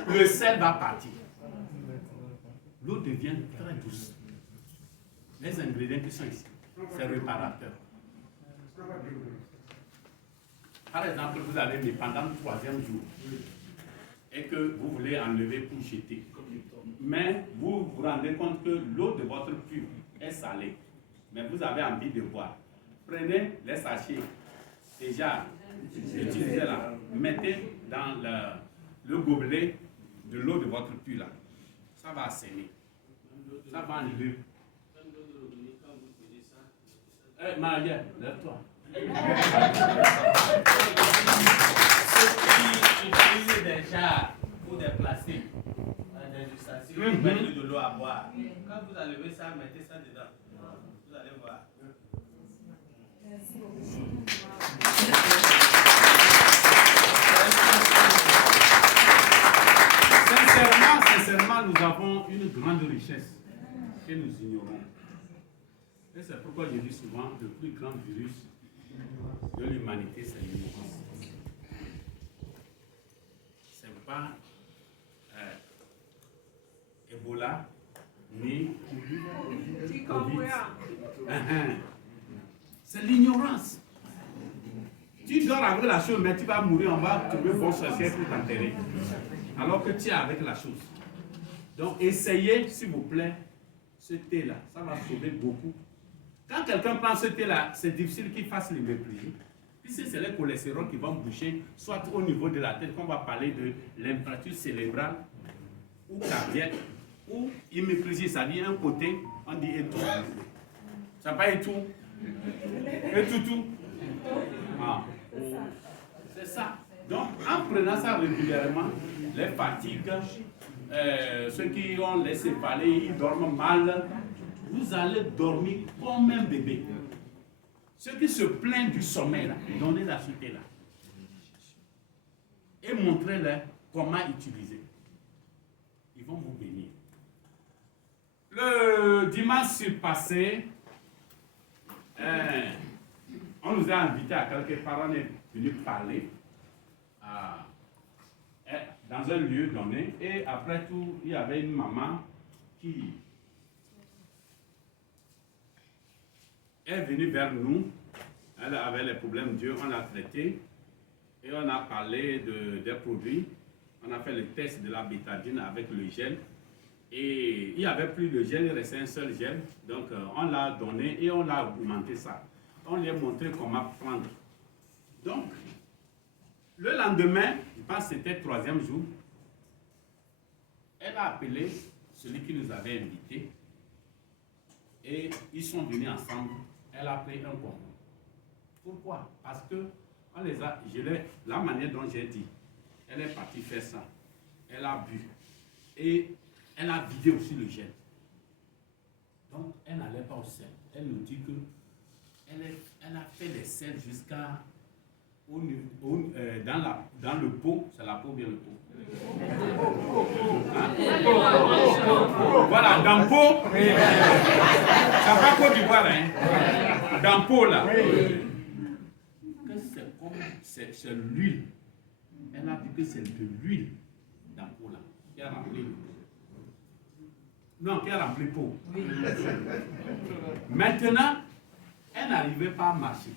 Le sel va partir. L'eau devient très douce. Les ingrédients qui sont ici, c'est réparateur. Par exemple, vous allez, mais pendant le 3e jour, et que vous voulez enlever pour jeter. Mais vous vous rendez compte que l'eau de votre puits est salée. Mais vous avez envie de boire. Prenez les sachets déjà utilisés là. Mettez dans le gobelet de l'eau de votre puits là. Ça va assainir. Ça va enlever. Maria, lève-toi. Ceux qui utilisent des jarres ou des plastiques, des ustensiles, vous mettez de l'eau à boire. Quand vous enlevez ça, mettez ça dedans. Vous allez voir. Sincèrement, nous avons une grande richesse que nous ignorons. Et c'est pourquoi je dis souvent, le plus grand virus de l'humanité, c'est l'ignorance. Ce n'est pas Ebola, ni Covid. C'est l'ignorance. Tu dors avec la chose, mais tu vas mourir, on va trouver bon sorcier pour t'enterrer. Alors que tu es avec la chose. Donc, essayez, s'il vous plaît, ce thé-là. Ça va sauver beaucoup. Quand quelqu'un prend ce thé-là, c'est difficile qu'il fasse l'hypocrisie. Puisque c'est le cholestérol qui va boucher, soit au niveau de la tête, qu'on va parler de l'infarctus cérébral, ou cardiaque, ou hypocrisie, c'est-à-dire un côté, on dit et tout. Ça va et tout. Et tout. Ah. C'est ça. Donc, en prenant ça régulièrement, les fatigues, ceux qui ont laissé parler, ils dorment mal, vous allez dormir comme un bébé. Ceux qui se plaignent du sommeil, donnez la cité là. Et montrez-leur comment utiliser. Ils vont vous bénir. Le dimanche passé, on nous a invités à quelque part, on est venu parler dans un lieu donné. Et après tout, il y avait une maman qui est venue vers nous. Elle avait les problèmes d'yeux, on l'a traité. Et on a parlé des produits. On a fait le test de la bétadine avec le gel. Et il n'y avait plus de gel, il restait un seul gel. Donc on l'a donné et on a augmenté ça. On lui a montré comment prendre. Donc, le lendemain, je pense que c'était le 3e jour, elle a appelé celui qui nous avait invités. Et ils sont venus ensemble. Elle a pris un concours. Pourquoi? Parce que on les a, la manière dont j'ai dit, elle est partie faire ça. Elle a bu. Et elle a vidé aussi le gel. Donc, elle n'allait pas au sel. Elle nous dit que elle a fait les sels jusqu'à dans le pot. C'est la peau ou bien le pot? Hein? Voilà, dans le pot. Ça va pas Côte d'Ivoire, hein? Dans le pot là. C'est l'huile. Elle a dit que c'est de l'huile dans le pot là qui a rempli le pot. Non, qui a rempli le pot. Maintenant, elle n'arrivait pas à marcher.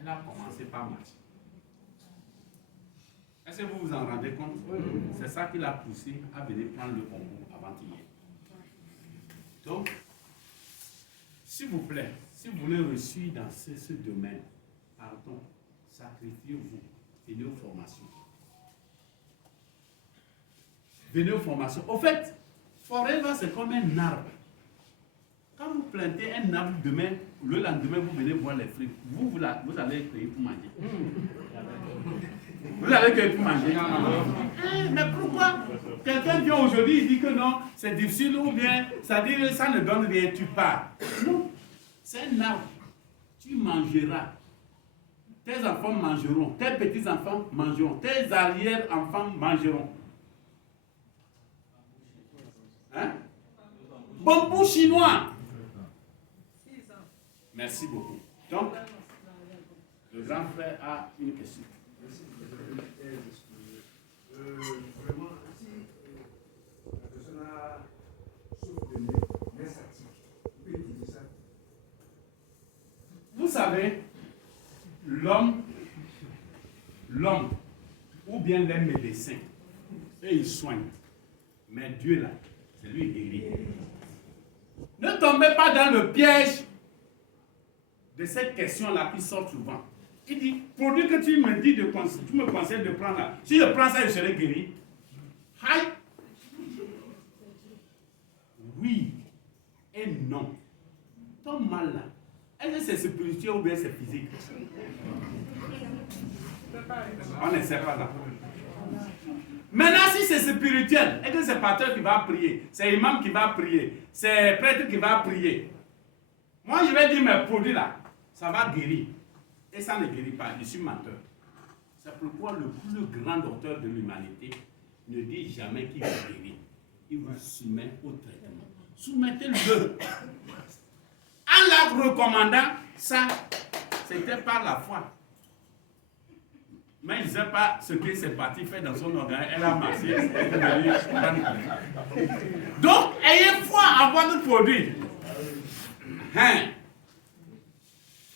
Elle a commencé par marcher. Est-ce que vous vous en rendez compte? C'est ça qui l'a poussé à venir prendre le concours avant-hier. Donc, s'il vous plaît, si vous voulez réussir dans ce domaine, pardon, sacrifiez-vous, venez aux formations. Venez aux formations. Au fait, Forever, c'est comme un arbre. Quand vous plantez un arbre demain, le lendemain, vous venez voir les fruits. Vous allez cueillir pour manger. Vous allez cueillir pour manger. Mais pourquoi? Quelqu'un vient aujourd'hui, il dit que non, c'est difficile ou bien ça dit que ça ne donne rien, tu pars. Non, c'est un arbre. Tu mangeras. Tes enfants mangeront. Tes petits-enfants mangeront. Tes arrière-enfants mangeront. Hein? Bambou chinois. Merci beaucoup. Donc, le grand frère a une question. Vraiment, si la personne a souffre de nerfs sciatiques, on peut utiliser ça. Vous savez, l'homme, ou bien les médecins, et ils soignent. Mais Dieu là, c'est lui qui guérit. Ne tombez pas dans le piège de cette question-là qui sort souvent. Il dit, produit que tu me dis tu me conseilles de prendre là. Si je prends ça, je serai guéri. Aïe. Oui et non. Ton mal là, est-ce que c'est spirituel ou bien c'est physique? On ne sait pas là. Maintenant, si c'est spirituel, est-ce que c'est pasteur qui va prier? C'est imam qui va prier? C'est prêtre qui va prier? Moi, je vais dire mes produits là, ça va guérir. Et ça ne guérit pas, je suis menteur. C'est pourquoi le plus grand docteur de l'humanité ne dit jamais qu'il va guérir. Il vous soumet au traitement. Soumettez-le. En la recommandant, ça, c'était par la foi. Mais je ne sais pas ce que cette partie fait dans son organe. Elle a marché. Donc, ayez foi à votre produit. Hein?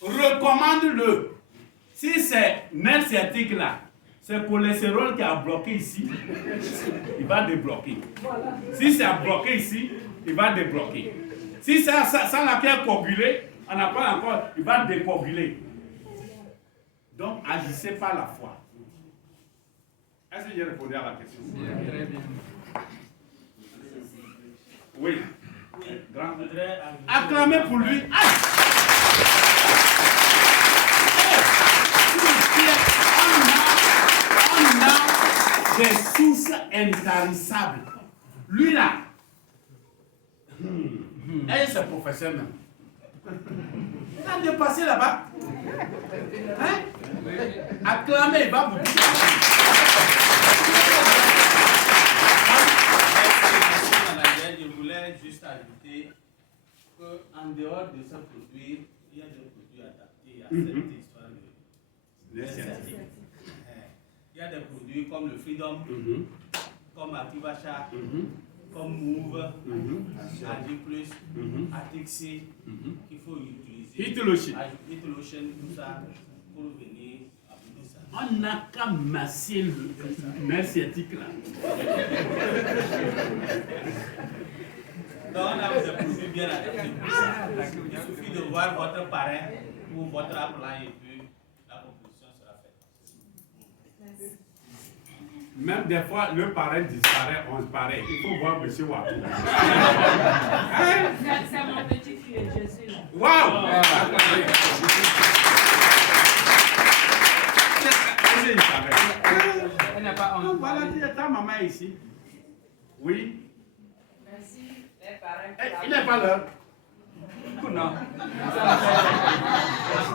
Recommande-le. Si c'est nerf sciatique là, c'est le cholestérol qui a bloqué ici, il va débloquer. Si c'est bloqué ici, il va débloquer. Si ça n'a qu'à coaguler, on n'a pas encore, il va décoaguler. Donc, agissez par la foi. Est-ce que j'ai répondu à la question? Très bien. Oui. Grand voudrais acclamez pour lui. On a des sources intarissables. Lui là, elle c'est professeur même. Il a dépassé là-bas. Hein? Acclamez, il va vous dire. Je voulais juste ajouter qu'en dehors de ce produit, il y a des produits adaptés à cette histoire de sciatique. Il y a des produits comme le Freedom, comme Activacha, comme Move, Agi+, Atixi, qu'il faut utiliser. Hitolotion, tout ça, pour venir appliquer ça. on n'a qu'à masser le nerf sciatique là. Donc, on a des produits bien adaptés pour ça. Il suffit de voir votre parrain ou votre appelant et puis la composition sera faite. Même des fois, le parrain disparaît, on disparaît. Il faut voir M. Watou. C'est mon petit fils, je suis là. Waouh! Elle n'a pas honte. Voilà, tu es ta maman ici. Oui. Merci. Il n'est pas là. Non.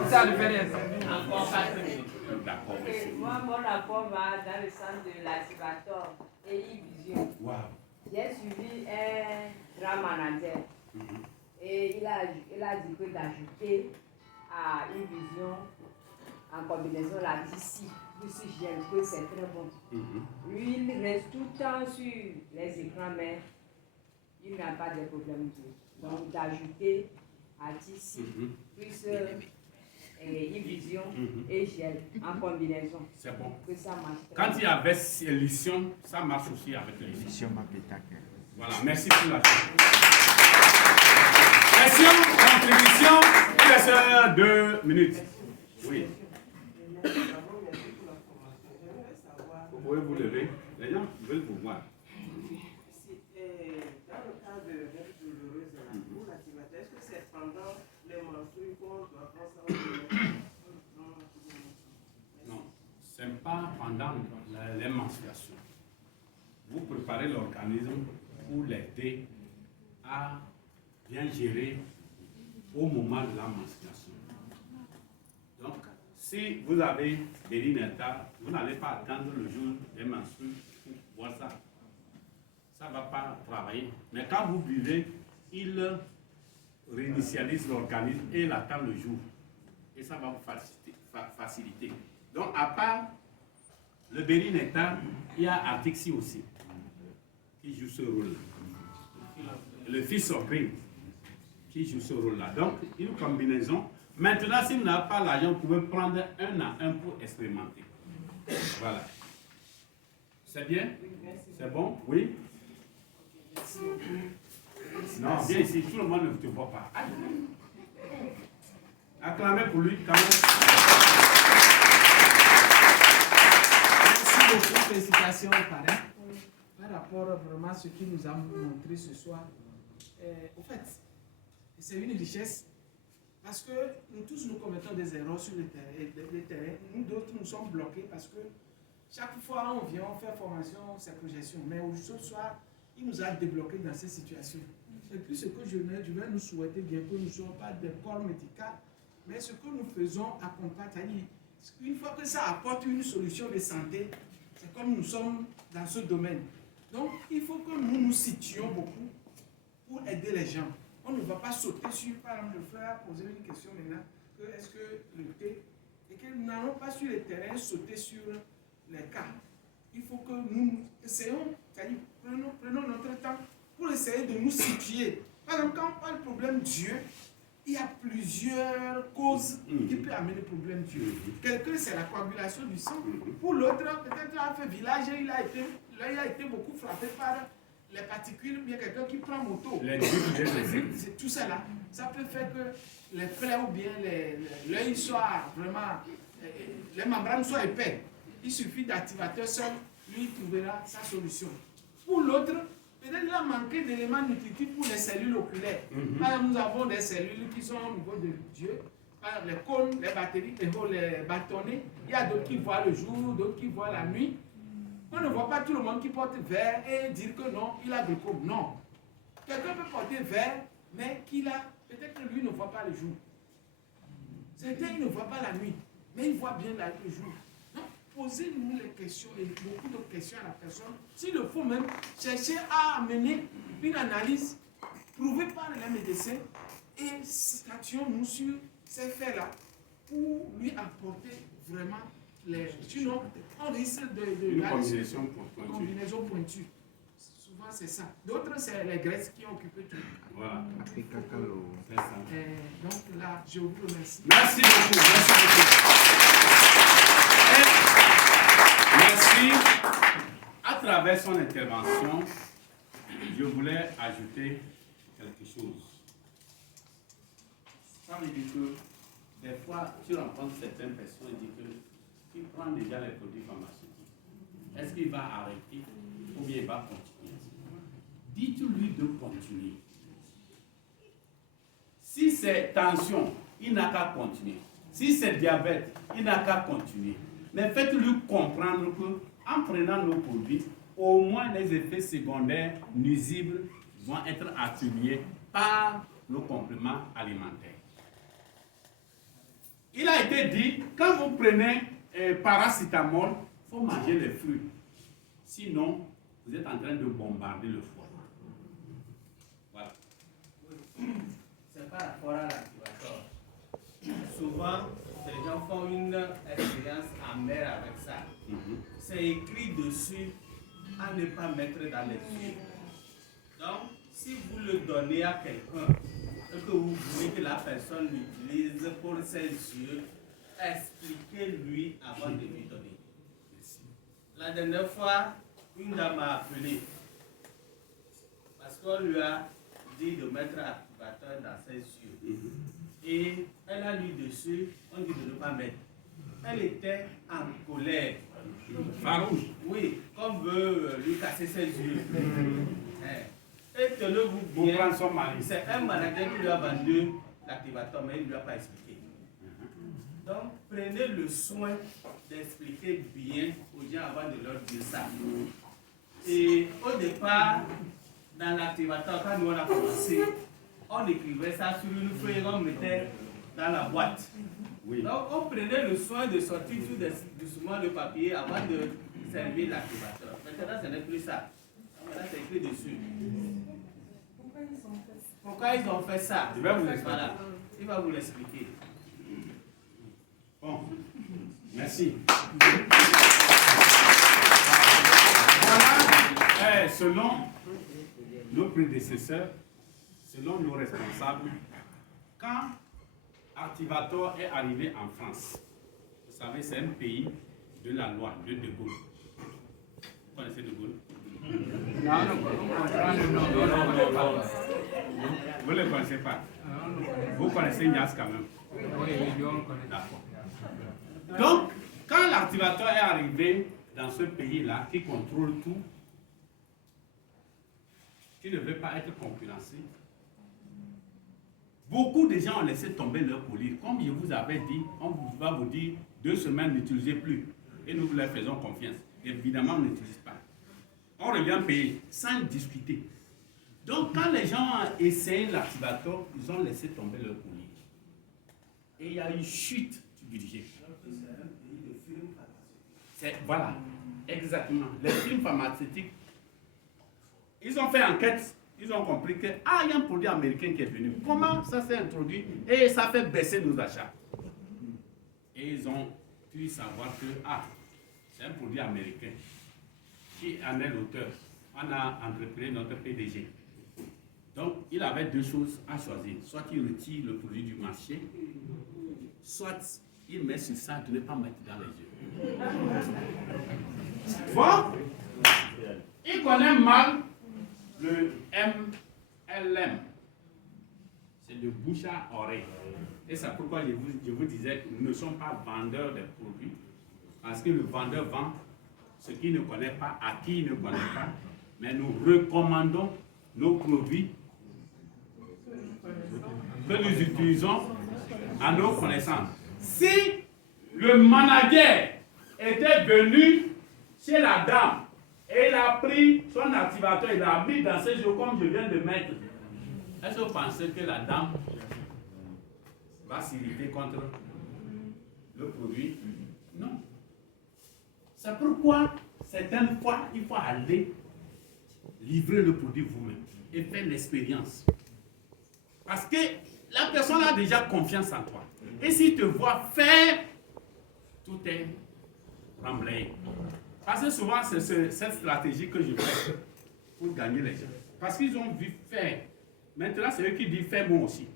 Ça ne fait rien. Encore 4 minutes. D'accord, Ok, merci. moi, mon rapport va dans le sens de l'activateur et e-vision. Waouh. J'ai suivi un grand manager et il a dit que d'ajouter à e-vision en combinaison la DC plus gel, que c'est très bon. Lui, il reste tout le temps sur les écrans, mais il n'a pas de problème. Donc, d'ajouter à DC plus Infusion et gel en combinaison. C'est bon. Que ça marche. Quand il y avait lithium, ça marche aussi avec le lithium. Lithium à pétacle. Voilà, merci pour la chose. Question, contribution, il reste 2 minutes. Oui. Vous pouvez vous lever. Les gens veulent vous voir. Dans le cas de règles douloureuses, pour l'activateur, est-ce que c'est pendant les menstrues qu'on doit prendre ça? Non, ce n'est pas pendant les menstruations. Vous préparez l'organisme pour l'aider à bien gérer au moment de la menstruation. Donc, si vous avez des l'inerta, vous n'allez pas attendre le jour des menstrues pour voir ça. Ça ne va pas travailler. Mais quand vous buvez, il réinitialise l'organisme et il attend le jour. Et ça va vous faciliter. Donc, à part le bérinectar, il y a Artixi aussi, qui joue ce rôle-là. Le fils of green, qui joue ce rôle-là. Donc, une combinaison. Maintenant, si vous n'avez pas l'argent, vous pouvez prendre un à un pour expérimenter. Voilà. C'est bien? C'est bon? Oui? Non, viens ici, tout le monde ne te voit pas. Acclamez pour lui quand même. Merci beaucoup, félicitations au parrain. Par rapport vraiment à ce qu'il nous a montré ce soir, au fait, c'est une richesse parce que nous tous nous commettons des erreurs sur le terrain. Nous d'autres nous sommes bloqués parce que chaque fois on vient, on fait formation, c'est projection. Mais ce soir, il nous a débloqués dans ces situations. Et puis ce que je vais nous souhaiter bien que nous ne soyons pas des corps médicaux, mais ce que nous faisons accompagne, c'est-à-dire une fois que ça apporte une solution de santé, c'est comme nous sommes dans ce domaine. Donc il faut que nous nous situions beaucoup pour aider les gens. On ne va pas sauter sur, par exemple, le frère a posé une question maintenant, que est-ce que le thé, et que nous n'allons pas sur le terrain sauter sur les cas. Il faut que nous essayons, c'est-à-dire prenons notre temps pour essayer de nous situer. Par exemple, quand on parle de problème Dieu, il y a plusieurs causes qui peuvent amener le problème Dieu. Quelqu'un, c'est la coagulation du sang. Pour l'autre, peut-être il a fait village et il a été beaucoup frappé par les particules, bien quelqu'un qui prend moto. C'est tout ça là. Ça peut faire que les plaies ou bien l'œil soit vraiment, les membranes soient épais. Il suffit d'activateur seul, lui il trouvera sa solution. Pour l'autre, peut-être qu'il a manqué d'éléments nutritifs pour les cellules oculaires. Nous avons des cellules qui sont au niveau de Dieu. Les cônes, les batteries, les bâtonnets. Il y a d'autres qui voient le jour, d'autres qui voient la nuit. On ne voit pas tout le monde qui porte vert et dire que non, il a glaucome. Non. Quelqu'un peut porter vert, mais peut-être que lui ne voit pas le jour. Certains ne voient pas la nuit, mais ils voient bien le jour. Donc, posez-nous les questions et beaucoup de questions à la personne. S'il le faut même, chercher à amener une analyse prouvée par les médecins et statuons-nous sur ces faits-là pour lui apporter vraiment les... Sinon, on risque une combinaison pointue. Souvent, c'est ça. D'autres, c'est les graisses qui ont occupé tout. Voilà. Après cacao. C'est ça. Donc là, je vous remercie. Merci beaucoup. Merci. À travers son intervention, je voulais ajouter quelque chose. Ça veut dire que des fois, tu rencontres certaines personnes et dis que tu prends déjà les produits pharmaceutiques. Est-ce qu'il va arrêter ou bien il va continuer? Dites-lui de continuer. Si c'est tension, il n'a qu'à continuer. Si c'est diabète, il n'a qu'à continuer. Mais faites-lui comprendre qu'en prenant nos produits, au moins les effets secondaires nuisibles vont être atténués par nos compléments alimentaires. Il a été dit, quand vous prenez paracétamol, il faut manger les fruits. Sinon, vous êtes en train de bombarder le foie. Voilà. C'est par rapport à l'activateur. Souvent, les gens font une expérience amère avec ça. C'est écrit dessus à ne pas mettre dans les yeux. Donc, si vous le donnez à quelqu'un, ce que vous voulez que la personne utilise pour ses yeux, expliquez-lui avant de lui donner. La dernière fois, une dame m'a appelé parce qu'on lui a dit de mettre un activateur dans ses yeux. Et elle a lu dessus, on dit de ne pas mettre. Elle était en colère. Farouche. Oui, comme veut lui casser ses yeux. Et tenez-vous bien, c'est un manager qui lui a vendu l'activateur, mais il ne lui a pas expliqué. Donc, prenez le soin d'expliquer bien aux gens avant de leur dire ça. Et au départ, dans l'activateur, quand nous on a commencé, on écrivait ça sur une feuille et on mettait dans la boîte. Oui. Donc, on prenait le soin de sortir tout doucement le papier avant de servir l'activateur. Maintenant, ce n'est plus ça. Maintenant, c'est écrit dessus. Pourquoi ils ont fait ça? Je vais vous expliquer. Voilà. Il va vous l'expliquer. Bon, merci. Voilà, selon nos prédécesseurs, selon nos responsables, quand Activator est arrivé en France, vous savez, c'est un pays de la loi de De Gaulle. Vous connaissez De Gaulle? Non. Vous ne le connaissez pas. Vous connaissez Nias quand même. D'accord. Donc, quand l'activateur est arrivé dans ce pays-là, qui contrôle tout, qui ne veut pas être concurrencé, beaucoup de gens ont laissé tomber leur colis. Comme je vous avais dit, on va vous dire 2 semaines, n'utilisez plus. Et nous leur faisons confiance. Évidemment, on n'utilise pas. On revient payer sans discuter. Donc, quand les gens ont essayé l'activateur, ils ont laissé tomber leur colis. Et il y a une chute du budget. Voilà, exactement. Les films pharmaceutiques, ils ont fait enquête, ils ont compris que, il y a un produit américain qui est venu. Comment ça s'est introduit? Et ça fait baisser nos achats. Et ils ont pu savoir que, c'est un produit américain. Qui en est l'auteur? On a entrepris notre PDG. Donc, il avait 2 choses à choisir. Soit il retire le produit du marché, soit il met sur ça de ne pas mettre dans les yeux. Bon, il connaît mal le MLM. C'est de bouche à oreille. Et c'est pourquoi je vous disais que nous ne sommes pas vendeurs de produits. Parce que le vendeur vend ce qu'il ne connaît pas, à qui il ne connaît pas. Mais nous recommandons nos produits que nous utilisons à nos connaissances. Si le manager était venu chez la dame et il a pris son activateur, il l'a mis dans ses yeux comme je viens de mettre, est-ce que vous pensez que la dame va s'irriter contre le produit? Non. C'est pourquoi certaines fois, il faut aller livrer le produit vous-même et faire l'expérience. Parce que la personne a déjà confiance en toi. Et s'il te voit faire, tout est remblayé. Parce que souvent, c'est cette stratégie que je fais pour gagner les gens. Parce qu'ils ont vu faire. Maintenant, c'est eux qui disent fais-moi aussi.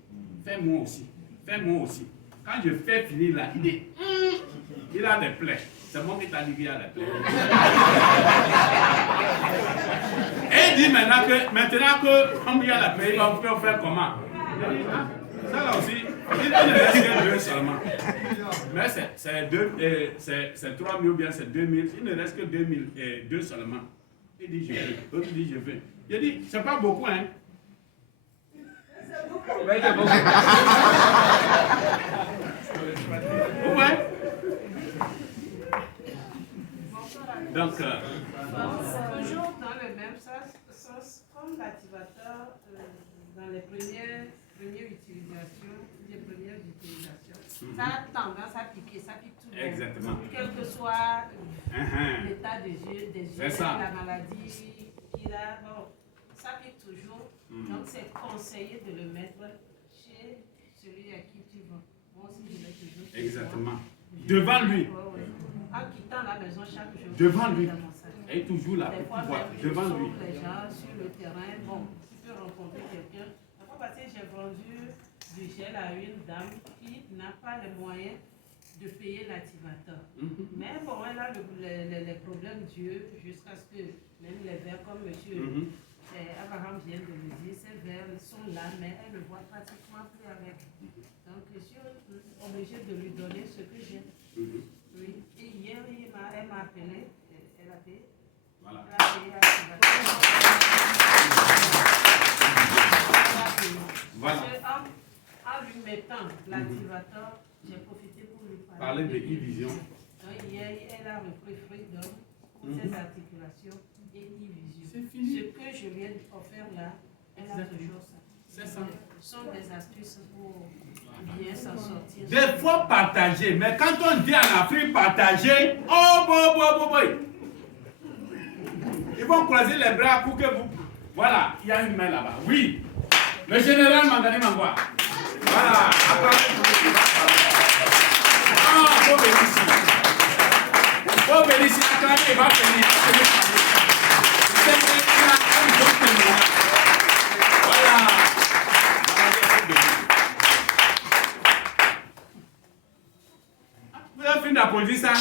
Fais-moi aussi. Fais-moi aussi. Quand je fais finir là, il dit il a des plaies. C'est moi qui t'ai dit qu'il a des plaies. Et il dit maintenant que comme il y a la plaie, on peut faire comment? Ça là aussi, il ne reste que 2 seulement. Mais c'est 3 000 ou bien c'est 2 000. Il ne reste que 2 seulement. Il dit je veux. L'autre dit je veux. Il dit c'est pas beaucoup, hein. C'est beaucoup. Ouais. Donc, toujours dans le même sens, comme l'activateur, dans les premières utilisations, ça a tendance à piquer, ça pique tout le monde. exactement. Quel que soit l'état des yeux, la maladie qu'il a, bon, ça pique toujours. Donc c'est conseillé de le mettre chez celui à qui tu vas. Moi aussi, je mets toujours chez Exactement. moi. Devant lui. En quittant la maison chaque jour. Devant lui. Dans mon sac. Et toujours là. Des fois, Voilà. même, je Devant sauve lui. les gens sur le terrain. Bon, tu peux rencontrer quelqu'un. parce que j'ai vendu du gel à une dame qui n'a pas les moyens de payer l'activateur. Mais bon, elle a les problèmes d'yeux jusqu'à ce que même les verres, comme monsieur Abraham vient de le dire, ces verres sont là, mais elle ne voit pratiquement plus avec. Donc je suis obligée de lui donner ce que j'ai. Oui. Et hier, elle m'a appelé, elle a payé. Voilà. Elle a payé l'activateur. Voilà. En lui mettant l'activateur, j'ai profité pour lui Parler de e-vision. Hier, elle a repris Freedom, ses articulations et e-vision. C'est fini. Ce que je lui ai offert là, elle a toujours ça. C'est ça. Ce sont des astuces pour bien s'en sortir. Des fois partager, mais quand on dit en Afrique partager, oh boy. Ils vont croiser les bras pour que vous. Voilà, il y a une main là-bas. Oui. Le général Mandani Mangwa. Voilà. Ah, faut venir ici. Faut venir ici. Acclamez, il va venir. Voilà. Vous avez fini d'applaudir ça?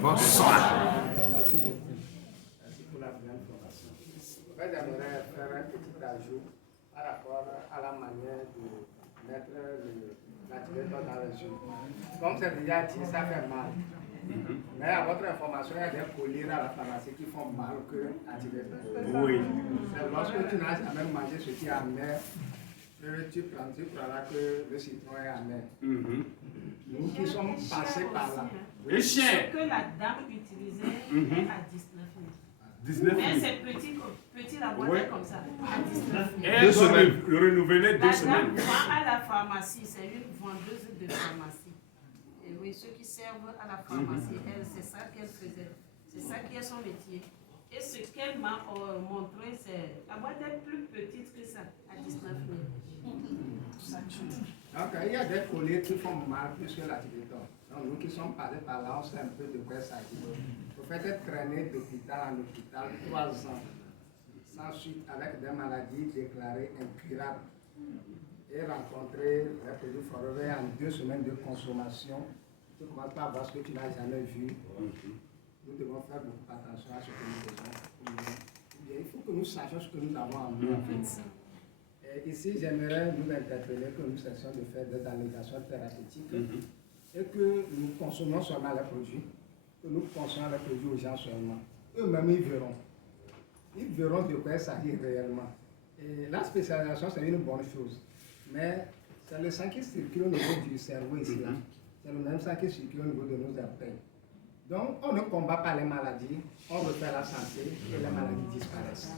Bonsoir. Merci beaucoup. Merci pour la belle information. J'aimerais faire un petit ajout par rapport à la manière de mettre l'activateur dans les yeux. Comme c'est déjà dit, ça fait mal. Mais à votre information, il y a des colliers à la pharmacie qui font mal que l'activateur. Oui. C'est lorsque tu n'as jamais mangé ce qui est amer, que tu prendras que le citron est amer. Nous qui sommes passés par là. Les chiens. Ce que la dame utilisait est à 19 000. 19 Mais 000. c'est petit, la boîte Oui. est comme ça, à 19 000. Et elle doit le renouveler 2 La semaines. dame vend à la pharmacie, c'est une vendeuse de pharmacie. Et oui, ceux qui servent à la pharmacie, elle, c'est ça qu'elle faisait. C'est ça qui est son métier. Et ce qu'elle m'a montré, c'est la boîte est plus petite que ça, à 19 000. Donc, il y a des colliers qui font mal plus que l'activateur. Donc, nous qui sommes passés par là, on sait un peu de quoi ça s'agit. Vous faites être traîné d'hôpital en hôpital 3 ans, sans suite, avec des maladies déclarées incurables. Et rencontrer les produits Forever en 2 semaines de consommation, tu commences par voir ce que tu n'as jamais vu. Nous devons faire beaucoup attention à ce que nous faisons. Il faut que nous sachions ce que nous avons en nous, en fait. Et ici, j'aimerais nous interpeller que nous cessions de faire des allégations thérapeutiques et que nous consommons seulement les produits, que nous consommons les produits aux gens seulement. Eux-mêmes, ils verront. Ils verront de quoi il s'agit réellement. Et la spécialisation, c'est une bonne chose. Mais c'est le sang qui circule au niveau du cerveau ici, là. C'est le même sang qui circule au niveau de nos artères. Donc, on ne combat pas les maladies, on refait la santé et les maladies disparaissent.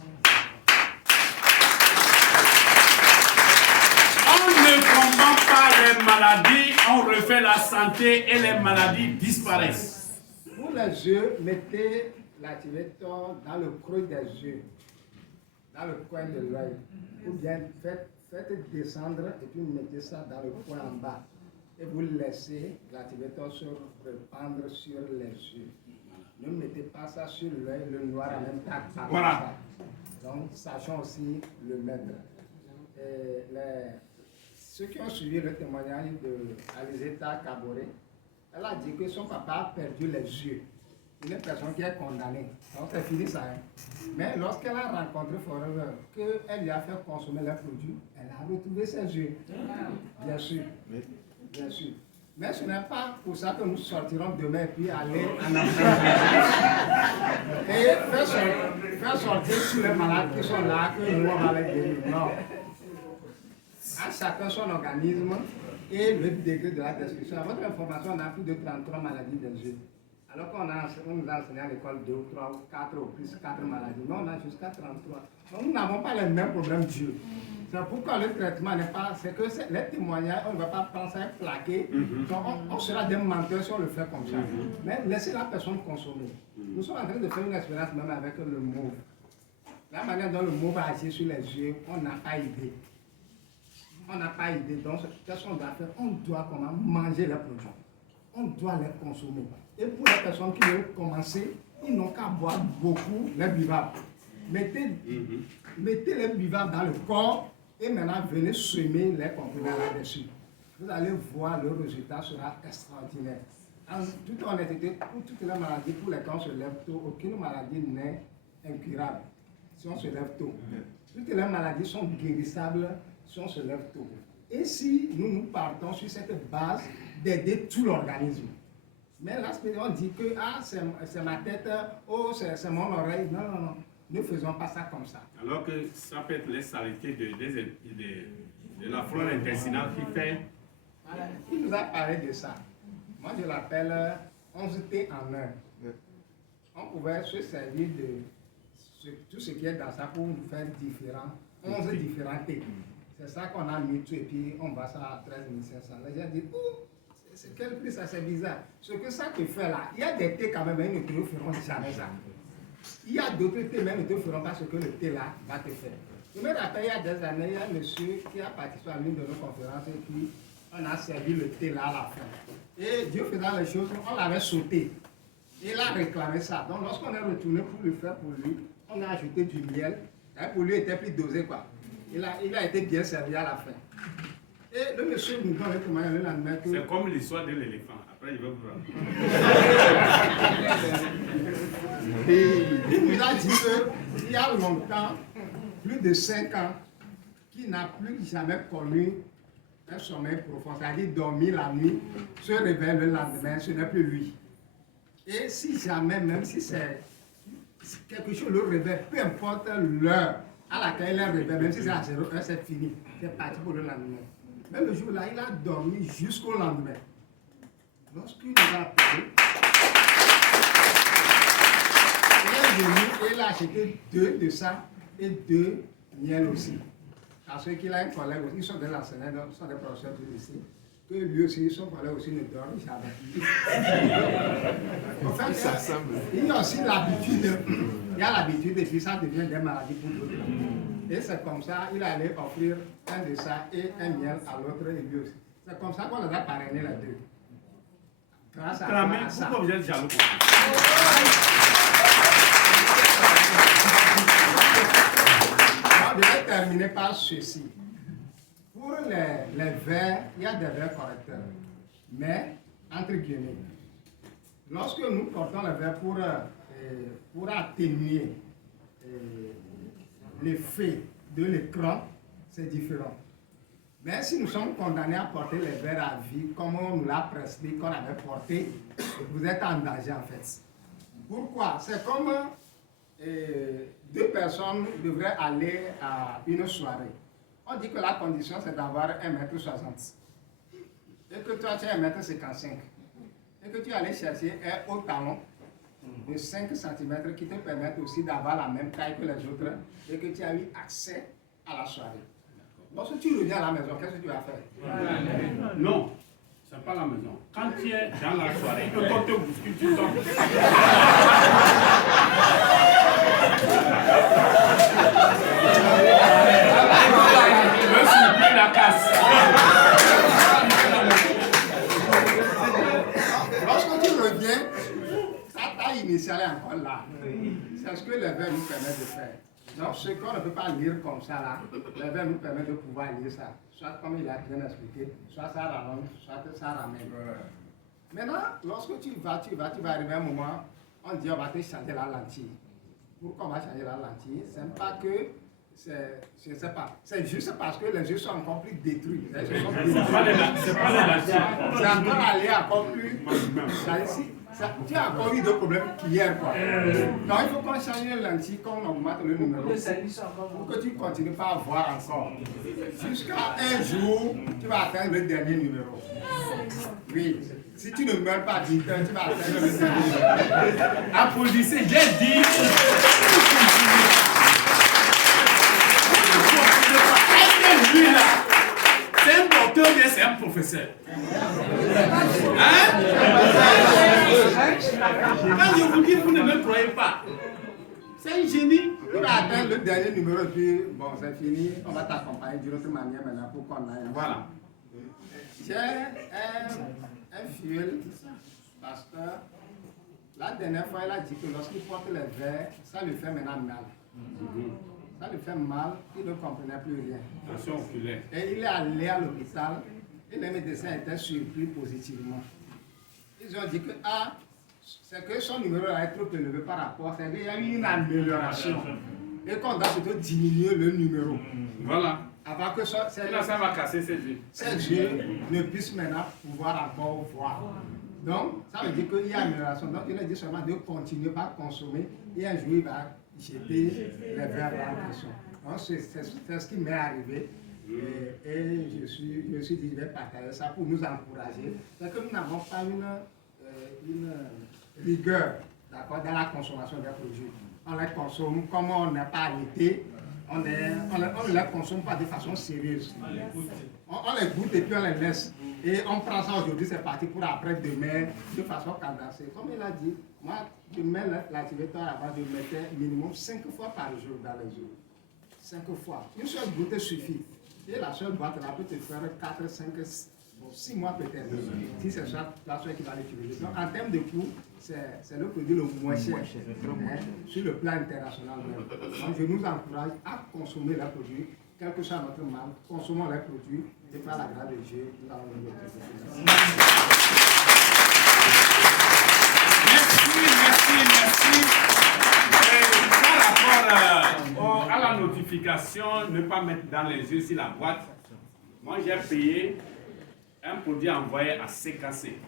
On ne combat pas les maladies, on refait la santé et les maladies disparaissent. Pour les yeux, mettez l'activateur dans le creux des yeux, dans le coin de l'œil. Ou bien faites descendre et puis mettez ça dans le coin en bas. Et vous laissez l'activateur se répandre sur les yeux. Ne mettez pas ça sur l'œil, le noir en même temps. Voilà. Donc, sachons aussi le mettre. Ceux qui ont suivi le témoignage d'Alizeta Kaboré, elle a dit que son papa a perdu les yeux. Une personne qui est condamnée. Donc, c'est fini ça. Hein. Mais lorsqu'elle a rencontré Forever, qu'elle lui a fait consommer les produits, elle a retrouvé ses yeux. Bien sûr. Bien sûr. Mais ce n'est pas pour ça que nous sortirons demain et puis aller en Afrique. Et faire sortir tous les malades qui sont là, que nous on va les guérir. Non. À chacun son organisme et le degré de la destruction. À votre information, on a plus de 33 maladies des yeux. Alors qu'on nous a enseigné à l'école 2 ou 3 ou 4 ou plus 4 maladies. Mais on a jusqu'à 33. Donc nous n'avons pas les mêmes problèmes d'yeux. C'est pourquoi le traitement n'est pas... C'est que les témoignages, on ne va pas penser à plaquer. Donc on sera des menteurs si on le fait comme ça. Mais laissez la personne consommer. Nous sommes en train de faire une expérience même avec le mauve. La manière dont le mauve agit sur les yeux, on n'a pas idée. On n'a pas idée. Donc, qu'est-ce qu'on doit faire? On doit comment manger les produits. on doit les consommer. Et pour les personnes qui veulent commencer, ils n'ont qu'à boire beaucoup les buvables. Mettez les buvables dans le corps et maintenant venez semer les comprimés là-dessus. Vous allez voir, le résultat sera extraordinaire. En toute honnêteté, pour toutes les maladies pour lesquelles on se lève tôt, aucune maladie n'est incurable si on se lève tôt. Toutes les maladies sont guérissables si on se lève tôt. Et si nous partons sur cette base d'aider tout l'organisme. Mais là, on dit que c'est ma tête, oh, c'est mon oreille. Non, non, non. Ne faisons pas ça comme ça. Alors que ça peut être les saletés de la flore intestinale qui fait. Il nous a parlé de ça. Moi, je l'appelle 11 thés en un. On pouvait se servir de tout ce qui est dans ça pour nous faire 11 différents thés. C'est ça qu'on a mis tout et puis on va ça à 13 500. Les gens disent, oh, c'est quel prix ça, c'est bizarre. Ce que ça te fait là, il y a des thés quand même, mais ils ne te feront jamais ça. Il y a d'autres thés, mais ils ne te feront pas ce que le thé là va te faire. Je me rappelle, il y a des années, il y a un monsieur qui a participé à l'une de nos conférences et puis on a servi le thé là à la fin. Et Dieu faisant les choses, on l'avait sauté. Et il a réclamé ça. Donc lorsqu'on est retourné pour le faire pour lui, on a ajouté du miel. Et pour lui, il était plus dosé quoi. Il a été bien servi à la fin. Et le monsieur nous donne le témoignage le lendemain que... C'est comme l'histoire de l'éléphant. Après, il va vous rendre. Il nous a dit qu'il y a longtemps, plus de 5 ans, qu'il n'a plus jamais connu un sommeil profond, c'est-à-dire dormir la nuit, se réveiller le lendemain, ce n'est plus lui. Et si jamais, même si c'est quelque chose le réveille, peu importe l'heure à laquelle il est réveillé, même si c'est à 0h, c'est fini, c'est parti pour le lendemain. Mais le jour-là, il a dormi jusqu'au lendemain. Lorsqu'il nous a appelé, il est venu et il a acheté 2 de ça et 2 miel aussi. Parce qu'il a un collègue aussi, ils sont des enseignants, ils sont des professeurs de lycée, que lui aussi, son collègue aussi ne dort jamais. En fait, il y a aussi l'habitude, il y a l'habitude et puis ça devient des maladies pour d'autres. Et c'est comme ça, il allait offrir un de ça et un miel à l'autre et lui aussi. C'est comme ça qu'on les a parrainés les deux. Grâce à ça. Pourquoi vous êtes jaloux? Je vais terminer par ceci. Pour les verres, il y a des verres correcteurs. Mais, entre guillemets, lorsque nous portons les verres pour atténuer l'effet de l'écran, c'est différent. Mais si nous sommes condamnés à porter les verres à vie, comme on nous l'a prescrit, qu'on avait porté, vous êtes en danger en fait. Pourquoi? C'est comme 2 personnes devraient aller à une soirée. On dit que la condition c'est d'avoir 1,60 m. Et que toi tu as 1,55 m. Et que tu allais chercher un haut talon de 5 cm qui te permettent aussi d'avoir la même taille que les autres et que tu as eu accès à la soirée. Lorsque tu reviens à la maison, qu'est-ce que tu vas faire? Non, c'est pas la maison. Quand tu es dans la soirée, que quand tu te bouscules, tu tombes. Tu veux subir la casse. Lorsque tu reviens, ta taille initiale est encore là. C'est ce que les verres nous permettent de faire. Donc, ce qu'on ne peut pas lire comme ça, là, les verres nous permettent de pouvoir lire ça. Soit comme il a bien expliqué, soit ça ramène, soit ça ramène. Maintenant, lorsque tu vas arriver à un moment, on dit on va te changer la lentille. Pourquoi on va changer la lentille? C'est pas que, je ne sais pas, c'est juste parce que les yeux sont encore plus détruits. C'est pas les lentilles. C'est encore aller encore plus. Tu as encore eu d'autres problèmes qu'hier, quoi. Donc il faut qu'on change les lentilles, qu'on augmente le numéro. Pour que tu ne continues pas à voir encore. Jusqu'à un jour, tu vas atteindre le dernier numéro. Oui. Si tu ne meurs pas vite, tu vas atteindre le dernier numéro. Applaudissez, j'ai dit. Lui là, c'est un docteur, mais c'est un professeur. Hein? Quand je vous dis, vous ne me croyez pas. C'est un génie. Tu vas atteindre le dernier numéro et puis, bon, c'est fini. On va t'accompagner d'une autre manière maintenant pour qu'on aille. Voilà. J'ai un filleul, pasteur. La dernière fois, il a dit que lorsqu'il porte les verres, ça lui fait maintenant mal. Ça lui fait mal, il ne comprenait plus rien. Tension oculaire. Et il est allé à l'hôpital et les médecins étaient surpris positivement. Ils ont dit que c'est que son numéro est trop élevé par rapport, c'est qu'il y a eu une amélioration. Et qu'on doit surtout diminuer le numéro. Voilà. Avant que ça va casser ses yeux. Ces yeux ne puissent maintenant pouvoir encore voir. Donc, ça veut dire qu'il y a amélioration. Donc, il a dit seulement de continuer par consommer et un jour, il va jeter les verres en question. Donc, c'est ce qui m'est arrivé. Et je me suis dit, je vais partager ça pour nous encourager. C'est que nous n'avons pas une rigueur dans la consommation des produits. On les consomme comme on n'est pas arrêté. On ne les consomme pas de façon sérieuse. On les goûte et puis on les laisse. Et on prend ça aujourd'hui, c'est parti pour après demain, de façon cadencée. Comme il a dit, moi, je mets l'activateur avant, je mettais minimum 5 fois par jour dans les eaux. 5 fois. Une seule goutte suffit. Et la seule boîte là peut te faire 4, 5, 6 mois peut-être. Si c'est ça, la seule qui va l'utiliser. Donc en termes de coût, c'est le produit le moins cher sur le plan international. Donc je nous encourage à consommer les produits, quel que soit notre mal, consommons les produits et par la grâce de Dieu, nous allons nous retrouver. Merci. Par rapport à la notification, ne pas mettre dans les yeux sur la boîte, moi j'ai payé un produit envoyé à CKC.